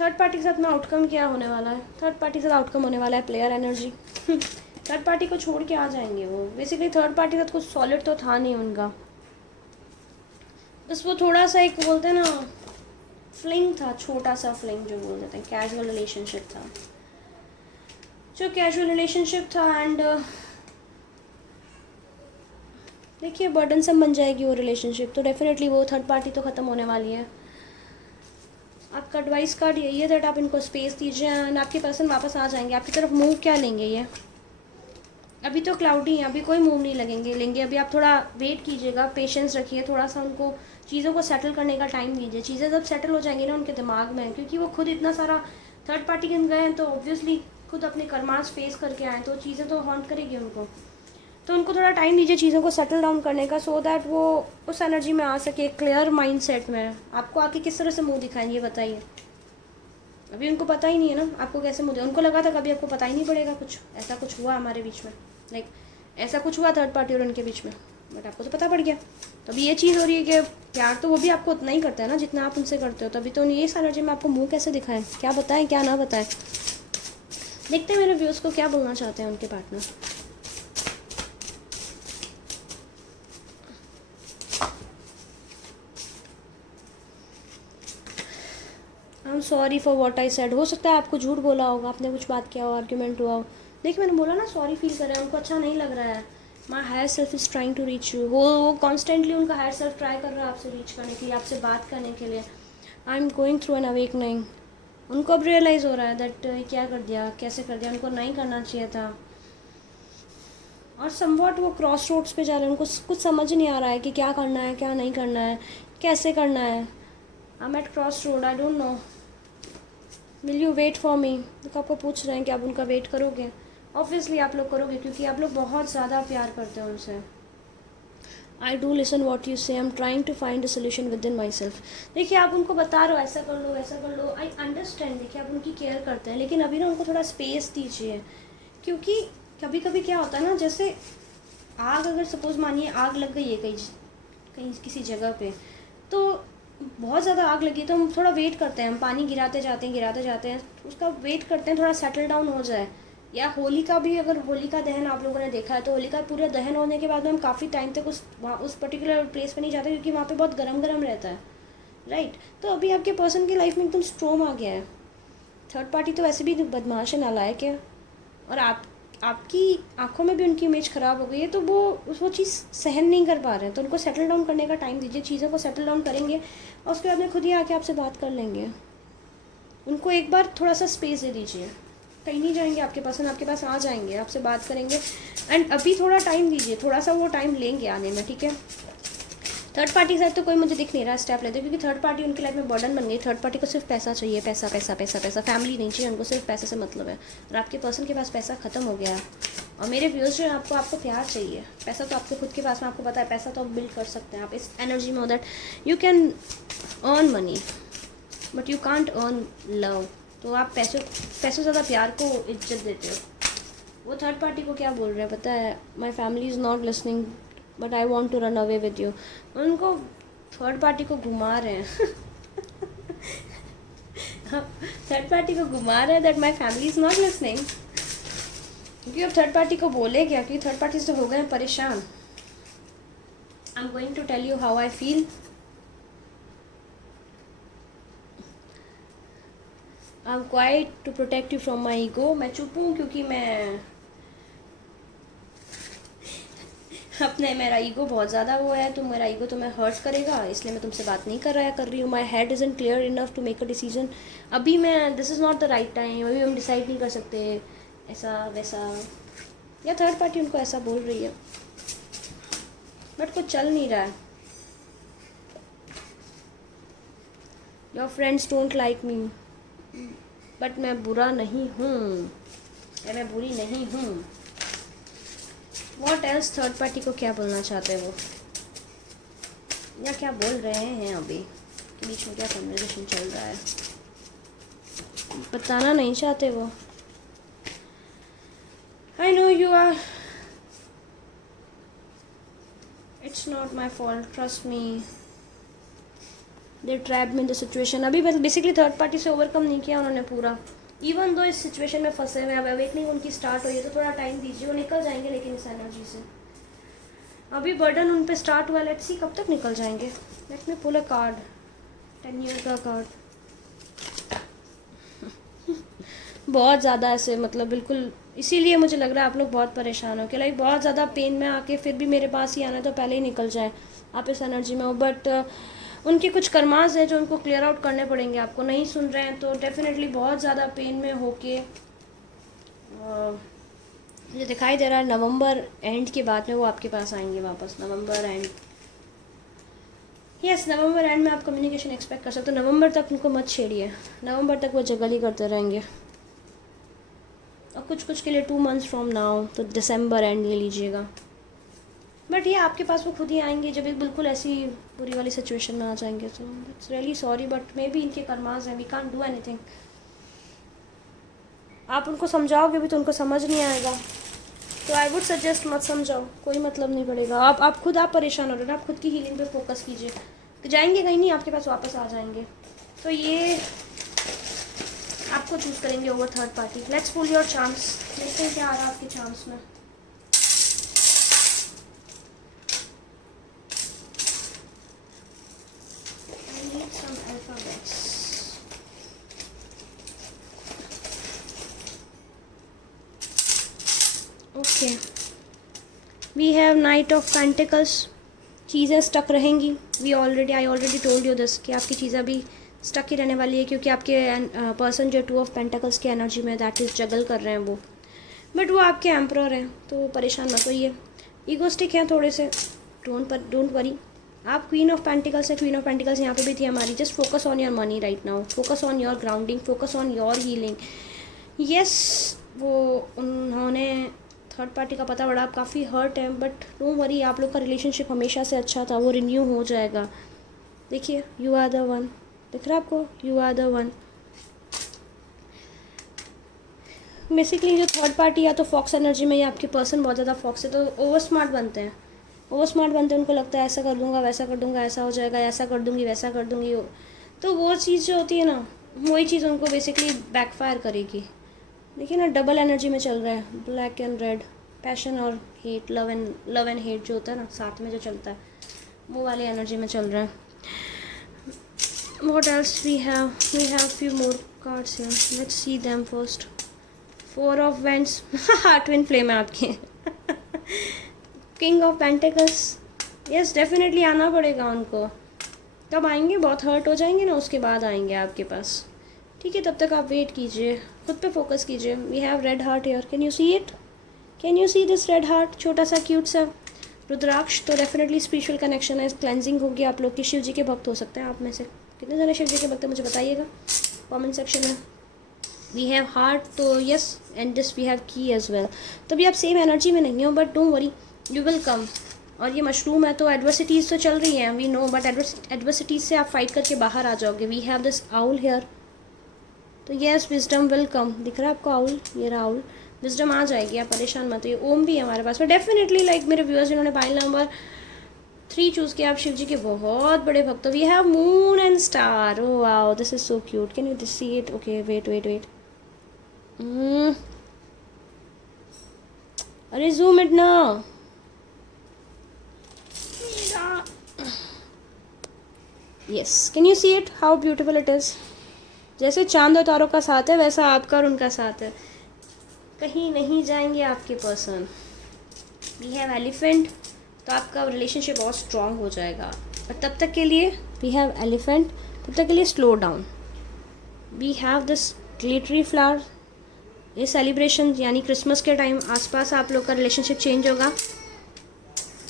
थर्ड पार्टी के साथ में आउटकम क्या होने वाला है? थर्ड पार्टी के साथ आउटकम होने वाला है प्लेयर एनर्जी। थर्ड पार्टी को छोड़ के आ जाएंगे वो। बेसिकली थर्ड पार्टी के साथ कुछ सॉलिड तो था नहीं उनका, बस वो थोड़ा सा एक बोलते हैं ना फ्लिंग था, छोटा सा फ्लिंग जो बोल देते हैं, कैजुअल रिलेशनशिप था, एंड देखिए बर्डनसम बन जाएगी वो रिलेशनशिप, तो डेफिनेटली वो थर्ड पार्टी तो ख़त्म होने वाली है। आपका एडवाइस कार्ड यही है दैट आप इनको स्पेस दीजिए एंड आपके पर्सन वापस आ जाएंगे। आपकी तरफ मूव क्या लेंगे ये? अभी तो क्लाउडी है, अभी कोई मूव नहीं लेंगे। अभी आप थोड़ा वेट कीजिएगा, पेशेंस रखिए, थोड़ा सा उनको चीज़ों को सेटल करने का टाइम दीजिए। चीज़ें जब सेटल हो जाएंगी ना उनके दिमाग में, क्योंकि वो खुद इतना सारा थर्ड पार्टी के गए हैं, तो ऑब्वियसली खुद अपने कर्मास फेस करके आए, तो चीज़ें तो हॉन्ट करेगी उनको। तो उनको थोड़ा टाइम दीजिए चीज़ों को सेटल डाउन करने का, सो दैट वो उस एनर्जी में आ सके, क्लियर माइंड सेट में। आपको आके किस तरह से मुँह दिखाएंगे बताइए? अभी उनको पता ही नहीं है ना आपको कैसे मुँह, उनको लगा था कभी आपको पता ही नहीं पड़ेगा कुछ, ऐसा कुछ हुआ हमारे बीच में, लाइक ऐसा कुछ हुआ थर्ड पार्टी और उनके बीच में, बट आपको तो पता पड़ गया। तो अभी ये चीज़ हो रही है कि प्यार तो वो भी आपको उतना ही करता है ना जितना आप उनसे करते हो, तभी तो ये इस एनर्जी में आपको मुँह कैसे दिखाएं, क्या बताएं क्या ना बताएं। देखते हैं मेरे व्यूअर्स को क्या बोलना चाहते हैं उनके partner. I am sorry for what I said. हो सकता है आपको झूठ बोला होगा, आपने कुछ बात किया हो, आर्ग्यूमेंट हुआ हो। देखिए मैंने बोला ना सॉरी फील कर रहे हैं, उनको अच्छा नहीं लग रहा है। My higher self is trying to reach you. वो कॉन्स्टेंटली उनका हायर सेल्फ ट्राई कर रहा है आपसे रीच करने के लिए, आपसे बात करने के लिए। आई am going through an awakening. उनको अब रियलाइज़ हो रहा है दैट क्या कर दिया, कैसे कर दिया, उनको नहीं करना चाहिए था। और समवॉट वो क्रॉस रोड्स पे जा रहे हैं, उनको कुछ समझ नहीं आ रहा है कि क्या करना है क्या नहीं करना है, कैसे करना है। I am at cross road, I don't know, will you wait for me. तो आपको पूछ रहे हैं कि आप उनका वेट करोगे। ऑब्वियसली आप लोग करोगे, क्योंकि आप लोग बहुत ज़्यादा प्यार करते हो उनसे। I do listen what you say, I am trying to find a solution with in my self. देखिए आप उनको बता रहे हो ऐसा कर लो वैसा कर लो, आई अंडरस्टैंड, देखिए आप उनकी केयर करते हैं, लेकिन अभी ना उनको थोड़ा स्पेस दीजिए। क्योंकि कभी कभी क्या होता है ना, जैसे आग, अगर सपोज़ मानिए आग लग गई है कहीं कहीं किसी जगह पे, तो बहुत ज़्यादा आग लगी, तो हम थोड़ा वेट करते हैं, हम पानी गिराते जाते हैं, उसका वेट करते हैं थोड़ा सेटल डाउन हो जाए। या होलिका भी, अगर होलिका दहन आप लोगों ने देखा है, तो होलिका पूरा दहन होने के बाद में हम काफ़ी टाइम तक उस पर्टिकुलर प्लेस पे नहीं जाते, क्योंकि वहाँ पे बहुत गरम रहता है, राइट। तो अभी आपके पर्सन की लाइफ में एकदम स्ट्रॉन्ग आ गया है। थर्ड पार्टी तो वैसे भी बदमाश है, नालायक है, और आपकी आंखों में भी उनकी इमेज ख़राब हो गई है, तो वो चीज़ सहन नहीं कर पा रहे हैं। तो उनको सेटल डाउन करने का टाइम दीजिए, चीज़ों को सेटल डाउन करेंगे और उसके बाद में खुद ही आके आपसे बात कर लेंगे। उनको एक बार थोड़ा सा स्पेस दे दीजिए, कहीं नहीं जाएंगे, आपके पास आ जाएंगे, आपसे बात करेंगे। एंड अभी थोड़ा टाइम दीजिए, थोड़ा सा वो टाइम लेंगे आने में, ठीक है। थर्ड पार्टी के साथ तो कोई मुझे दिख नहीं रहा स्टेप लेते, क्योंकि थर्ड पार्टी उनकी लाइफ में बर्डन बन गई। थर्ड पार्टी को सिर्फ पैसा चाहिए, पैसा पैसा पैसा पैसा, फैमिली नहीं चाहिए उनको, सिर्फ पैसे से मतलब है। और आपके पर्सन के पास पैसा ख़त्म हो गया है। और मेरे व्यूज़ जो है, आपको प्यार चाहिए, पैसा तो आपके खुद के पास में, आपको पता है पैसा तो आप बिल्ड कर सकते हैं। आप इस एनर्जी में हो that you can earn money but you can't earn love. तो आप पैसों ज़्यादा प्यार को इज्जत देते हो। वो थर्ड पार्टी को क्या बोल रहे हैं पता है, my family is not listening but I want to run away with you. उनको थर्ड पार्टी को घुमा रहे हैं थर्ड पार्टी को घुमा रहे हैं that my family is not listening. क्योंकि अब थर्ड पार्टी को बोले क्या, क्योंकि थर्ड पार्टी से हो गए हैं परेशान। I am going to tell you how I feel. I am quiet to protect you from my ego. मैं चुप हूँ क्योंकि मैं अपने, मेरा ईगो बहुत ज़्यादा वो है, तो मेरा ईगो तुम्हें हर्ट करेगा, इसलिए मैं तुमसे बात नहीं कर रही हूँ। My head is in clear enough to make a decision. अभी मैं, this is not the right time, अभी हम डिसाइड नहीं कर सकते ऐसा वैसा। या थर्ड पार्टी उनको ऐसा बोल रही है, बट कुछ चल नहीं रहा है। Your friends don't like me, but मैं बुरा नहीं हूँ, या मैं बुरी नहीं हूँ। वॉट एल्स, थर्ड पार्टी को क्या बोलना चाहते हैं वो, या क्या बोल रहे हैं अभी के बीच में, क्या कन्वर्सेशन चल रहा है, बताना नहीं चाहते वो। I know you are, it's not my fault, trust me, they trapped me in the situation. अभी बेसिकली थर्ड पार्टी से ओवरकम नहीं किया उन्होंने पूरा, इवन दो इस सिचुएशन में फंसे हुए हैं। अब अवेकनिंग उनकी स्टार्ट हुई है, तो थोड़ा टाइम दीजिए, वो निकल जाएंगे। लेकिन इस एनर्जी से अभी बर्डन उन पे स्टार्ट हुआ, लेट्स सी कब तक निकल जाएंगे। Let me pull a card, 10 year का कार्ड। बहुत ज़्यादा ऐसे, मतलब बिल्कुल, इसीलिए मुझे लग रहा है आप लोग बहुत परेशान हो कि लाइक बहुत ज़्यादा पेन में आके फिर भी मेरे पास ही आना है, तो पहले ही निकल जाए। आप इस एनर्जी में हो, बट उनके कुछ कर्मास हैं जो उनको क्लियर आउट करने पड़ेंगे। आपको नहीं सुन रहे हैं तो डेफिनेटली बहुत ज़्यादा पेन में होके, मुझे दिखाई दे रहा है नवंबर एंड के बाद में वो आपके पास आएंगे वापस। नवंबर एंड, यस, नवंबर एंड में आप कम्युनिकेशन एक्सपेक्ट कर सकते हो। नवंबर तक उनको मत छेड़िए, नवंबर तक वो जगल ही करते रहेंगे। और कुछ के लिए 2 months फ्रॉम नाउ, तो दिसंबर एंड ले लीजिएगा। बट ये आपके पास वो खुद ही आएंगे जब एक बिल्कुल ऐसी बुरी वाली सिचुएशन में आ जाएंगे। तो it's really sorry, but may be इनके कर्मास हैं, वी कांट डू एनीथिंग। आप उनको समझाओगे भी तो उनको समझ नहीं आएगा, तो आई वुड सजेस्ट मत समझाओ, कोई मतलब नहीं पड़ेगा। आप खुद परेशान हो रहे हो ना, आप खुद की हीलिंग पे फोकस कीजिए। जाएंगे कहीं नहीं, आपके पास वापस आ जाएंगे। तो ये आपको चूज़ करेंगे over third party. Let's pull your chance, देखते हैं क्या आ रहा है आपके चांस में। I need some alphabets. Okay. We have Knight of Pentacles. चीज़ें स्टक रहेंगी। I already told you this कि आपकी चीज़ें अभी स्टक ही रहने वाली है, क्योंकि आपके पर्सन जो 2 of Pentacles की एनर्जी में दैट इज़ जगल कर रहे हैं वो, बट वो आपके एम्परर हैं, तो परेशान मत होइए। ईगोस्टिक हैं थोड़े से, डोंट वरी, आप क्वीन ऑफ पेंटिकल्स है, क्वीन ऑफ पेंटिकल्स यहाँ पे भी थी हमारी। Just focus on your money right now, focus on your grounding, focus on your healing. Yes, वो उन्होंने थर्ड पार्टी का पता पड़ा, आप काफ़ी हर्ट हैं, बट डोंट वरी, आप लोग का रिलेशनशिप हमेशा से अच्छा था, वो रिन्यू हो जाएगा। देखिए, यू आर द वन, दिख रहा है आपको, you are the one. Basically जो थर्ड पार्टी या तो फॉक्स एनर्जी में, या आपके पर्सन बहुत ज़्यादा फॉक्स है, तो ओवर स्मार्ट बनते हैं, ओवर स्मार्ट बनते हैं। उनको लगता है ऐसा कर दूंगा, वैसा कर दूंगा, ऐसा हो जाएगा, ऐसा कर दूंगी, वैसा कर दूंगी। तो वो चीज़ जो होती है ना, वही चीज़ उनको बेसिकली बैकफायर करेगी। देखिए ना, डबल एनर्जी में चल रहा है, ब्लैक एंड रेड, पैशन और हेट, लव एंड हेट जो होता है ना साथ में जो चलता है, वो वाली एनर्जी में चल रहा है। What else we have few more cards here. Let's see them first. Four of Wands. Twin flame है आपके। King of Pentacles. Yes, definitely आना पड़ेगा उनको। कब आएंगे? बहुत हर्ट हो जाएंगे ना, उसके बाद आएंगे आपके पास। ठीक है, तब तक आप वेट कीजिए, खुद पे फोकस कीजिए। We have red heart here, can you see it? Can you see this red heart? छोटा सा क्यूट सा रुद्राक्ष। तो डेफिनेटली स्पिरिचुअल कनेक्शन है, क्लेंजिंग होगी आप लोग की। शिव जी के भक्त हो सकते हैं आप में से। कितने सारे शिव जी के भक्त हैं मुझे बताइएगा कमेंट सेक्शन में। वी हैव हार्ट, तो yes, and this we have key as well. तो भी आप सेम एनर्जी में नहीं हो, but don't worry, you will come. और ये मशरूम है, तो एडवर्सिटीज़ तो चल रही हैं, वी नो, बट एडवर्सिटीज़ से आप फाइट करके बाहर आ जाओगे। We have this owl here, तो यस, विजडम विल कम। दिख रहा है आपको आउल? ये रहा आउल, विजडम आ जाएगी, आप परेशान मत होइए। ओम भी है हमारे पास, पर डेफिनेटली लाइक मेरे व्यूअर्स जिन्होंने पाइल नंबर 3 चूज़ किया, आप शिव जी के बहुत बड़े भक्त हो। We have moon and star. Oh wow, this is so cute, can you see it? Okay, wait wait wait, अरे जूम इट ना। Yes, can you see it? How beautiful it is. जैसे चांद और तारों का साथ है, वैसा आपका और उनका साथ है, कहीं नहीं जाएंगे आपके पर्सन। वी हैव एलिफेंट, तो आपका रिलेशनशिप और स्ट्रॉन्ग हो जाएगा। और तब तक के लिए वी हैव एलिफेंट, तब तक के लिए slow down. We have this glittery flower. ये सेलिब्रेशन यानी क्रिसमस के टाइम आसपास आप लोग का रिलेशनशिप चेंज होगा।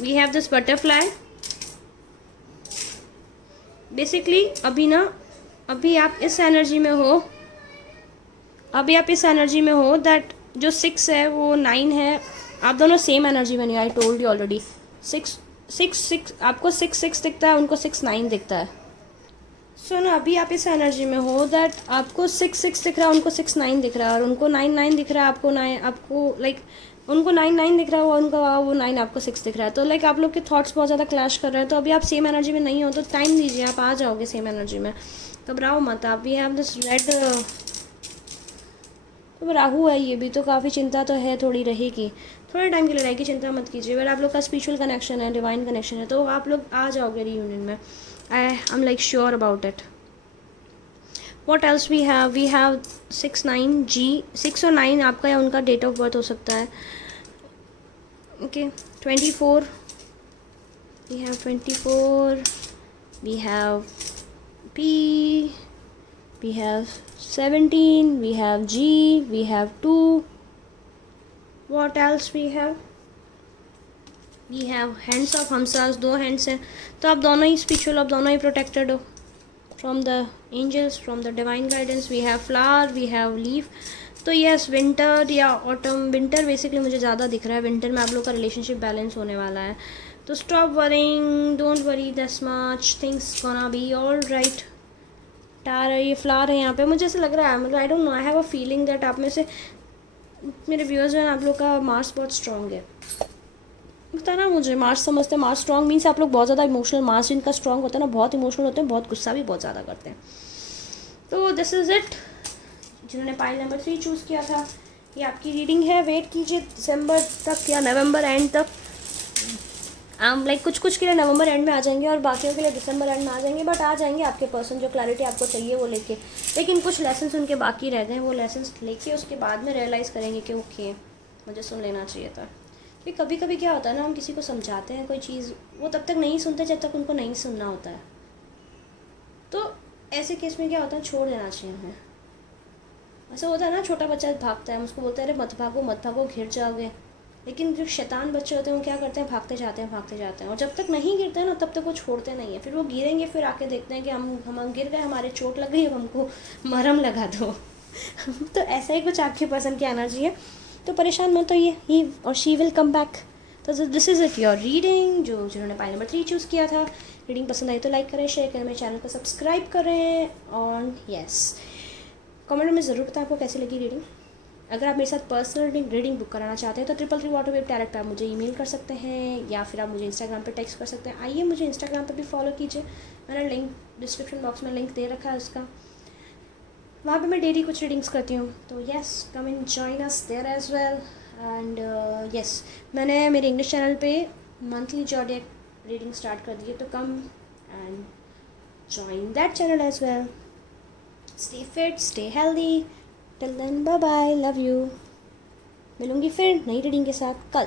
We have this butterfly. Basically अभी आप इस एनर्जी में हो, दैट जो 6 है वो 9 है, आप दोनों सेम एनर्जी में नहीं। आई टोल्ड यू ऑलरेडी, 6 आपको 6 दिखता है, उनको 6 दिखता है। सो ना, अभी आप इस एनर्जी में हो दैट आपको 6 दिख रहा है, उनको 6 दिख रहा है, और उनको 9 दिख रहा है, आपको लाइक उनको 9 दिख रहा है, उनका वो 9 आपको 6 दिख रहा है। तो लाइक आप लोग के थॉट्स बहुत ज़्यादा क्लैश कर रहे हैं। तो अभी आप सेम एनर्जी में नहीं हो, तो टाइम दीजिए, आप आ जाओगे सेम एनर्जी में, घबराओ मत आप। वी हैव दिस रेड, तो राहु है ये भी, तो काफ़ी चिंता तो है, थोड़ी रहेगी, थोड़े टाइम के लिए रहेगी, चिंता मत कीजिए। बट आप लोग का स्पिरिचुअल कनेक्शन है, डिवाइन कनेक्शन है, तो आप लोग आ जाओगे रियूनियन में। I am like sure about it. What else we have 6 9 G, 6 और 9 आपका या उनका डेट ऑफ बर्थ हो सकता है। Okay, 24, we have 24, we have P, we have 17, we have G, we have 2. What else we have? We have hands of हमसास, 2 hands हैं, तो आप दोनों ही स्पिरिचुअल, आप दोनों ही प्रोटेक्टेड हो from the angels, from the divine guidance. We have flower, we have leaf. तो यस, विंटर या ऑटम, विंटर बेसिकली मुझे ज़्यादा दिख रहा है, विंटर में आप लोग का रिलेशनशिप बैलेंस होने वाला है। तो stop worrying, don't worry that's much, things gonna be all right. टार है, ये फ्लावर है यहाँ पे, मुझे ऐसा लग रहा है, मतलब आई don't no, I have a feeling that आप में से मेरे व्यूअर्स हैं, आप लोग का मार्स बहुत स्ट्रॉन्ग है। लगता है ना मुझे, मार्स समझते हैं, मार्स स्ट्रॉन्ग मीन्स आप लोग बहुत ज़्यादा इमोशनल, मार्स जिनका स्ट्रॉन्ग होता है ना, बहुत इमोशनल होते हैं, बहुत गुस्सा भी बहुत ज़्यादा करते हैं। तो दिस इज़ इट। जिन्होंने पाइल नंबर 3 चूज़ किया था, ये आपकी रीडिंग है। वेट कीजिए दिसंबर तक या नवंबर एंड तक। लाइक कुछ के लिए नवंबर एंड में आ जाएंगे और बाकियों के लिए दिसंबर एंड में आ जाएंगे, बट आ जाएंगे आपके पर्सन जो क्लैरिटी आपको चाहिए वो लेके। लेकिन कुछ लेसन्स उनके बाकी रह गए हैं, वो लेसन्स लेके उसके बाद में रियलाइज़ करेंगे कि ओके, मुझे सुन लेना चाहिए था। क्योंकि कभी कभी क्या होता है ना, हम किसी को समझाते हैं कोई चीज़, वो तब तक नहीं सुनते जब तक उनको नहीं सुनना होता है। तो ऐसे केस में क्या होता है, छोड़ देना चाहिए हमें। ऐसा होता है ना, छोटा बच्चा भागता है, हम उसको बोलते हैं अरे मत भागो, घिर जाओगे, लेकिन जो शैतान बच्चे होते हैं वो क्या करते हैं, भागते जाते हैं, और जब तक नहीं गिरते हैं ना तब तक वो छोड़ते नहीं है। फिर वो गिरेंगे, फिर आके देखते हैं कि हम गिर गए, हमारे चोट लग गई, अब हमको मरहम लगा दो। तो ऐसा ही कुछ आपके पर्सन की एनर्जी है, तो परेशान मत होइए, ही और शी विल कम बैक। तो this is it your reading. जिन्होंने पाइल नंबर 3 चूज़ किया था, रीडिंग पसंद आई तो लाइक करें, शेयर करें, मेरे चैनल को सब्सक्राइब करें, और यस कमेंट में ज़रूर बताएं आपको कैसी लगी रीडिंग। अगर आप मेरे साथ पर्सनल रीडिंग बुक कराना चाहते हैं तो 333 वाटर वेव टैरेट पर आप मुझे ईमेल कर सकते हैं, या फिर आप मुझे इंस्टाग्राम पे टेक्स्ट कर सकते हैं। आइए मुझे इंस्टाग्राम पे भी फॉलो कीजिए, मैंने लिंक डिस्क्रिप्शन बॉक्स में लिंक दे रखा है उसका, वहाँ पे मैं डेली कुछ रीडिंग्स करती हूँ। तो yes come and join us there as well. And yes मैंने मेरे इंग्लिश चैनल पे मंथली जॉडियक रीडिंग स्टार्ट कर दी है, तो come and join that channel as well. Stay fit, stay healthy, till then bye bye, love you. मिलूँगी फिर नई रीडिंग के साथ कल।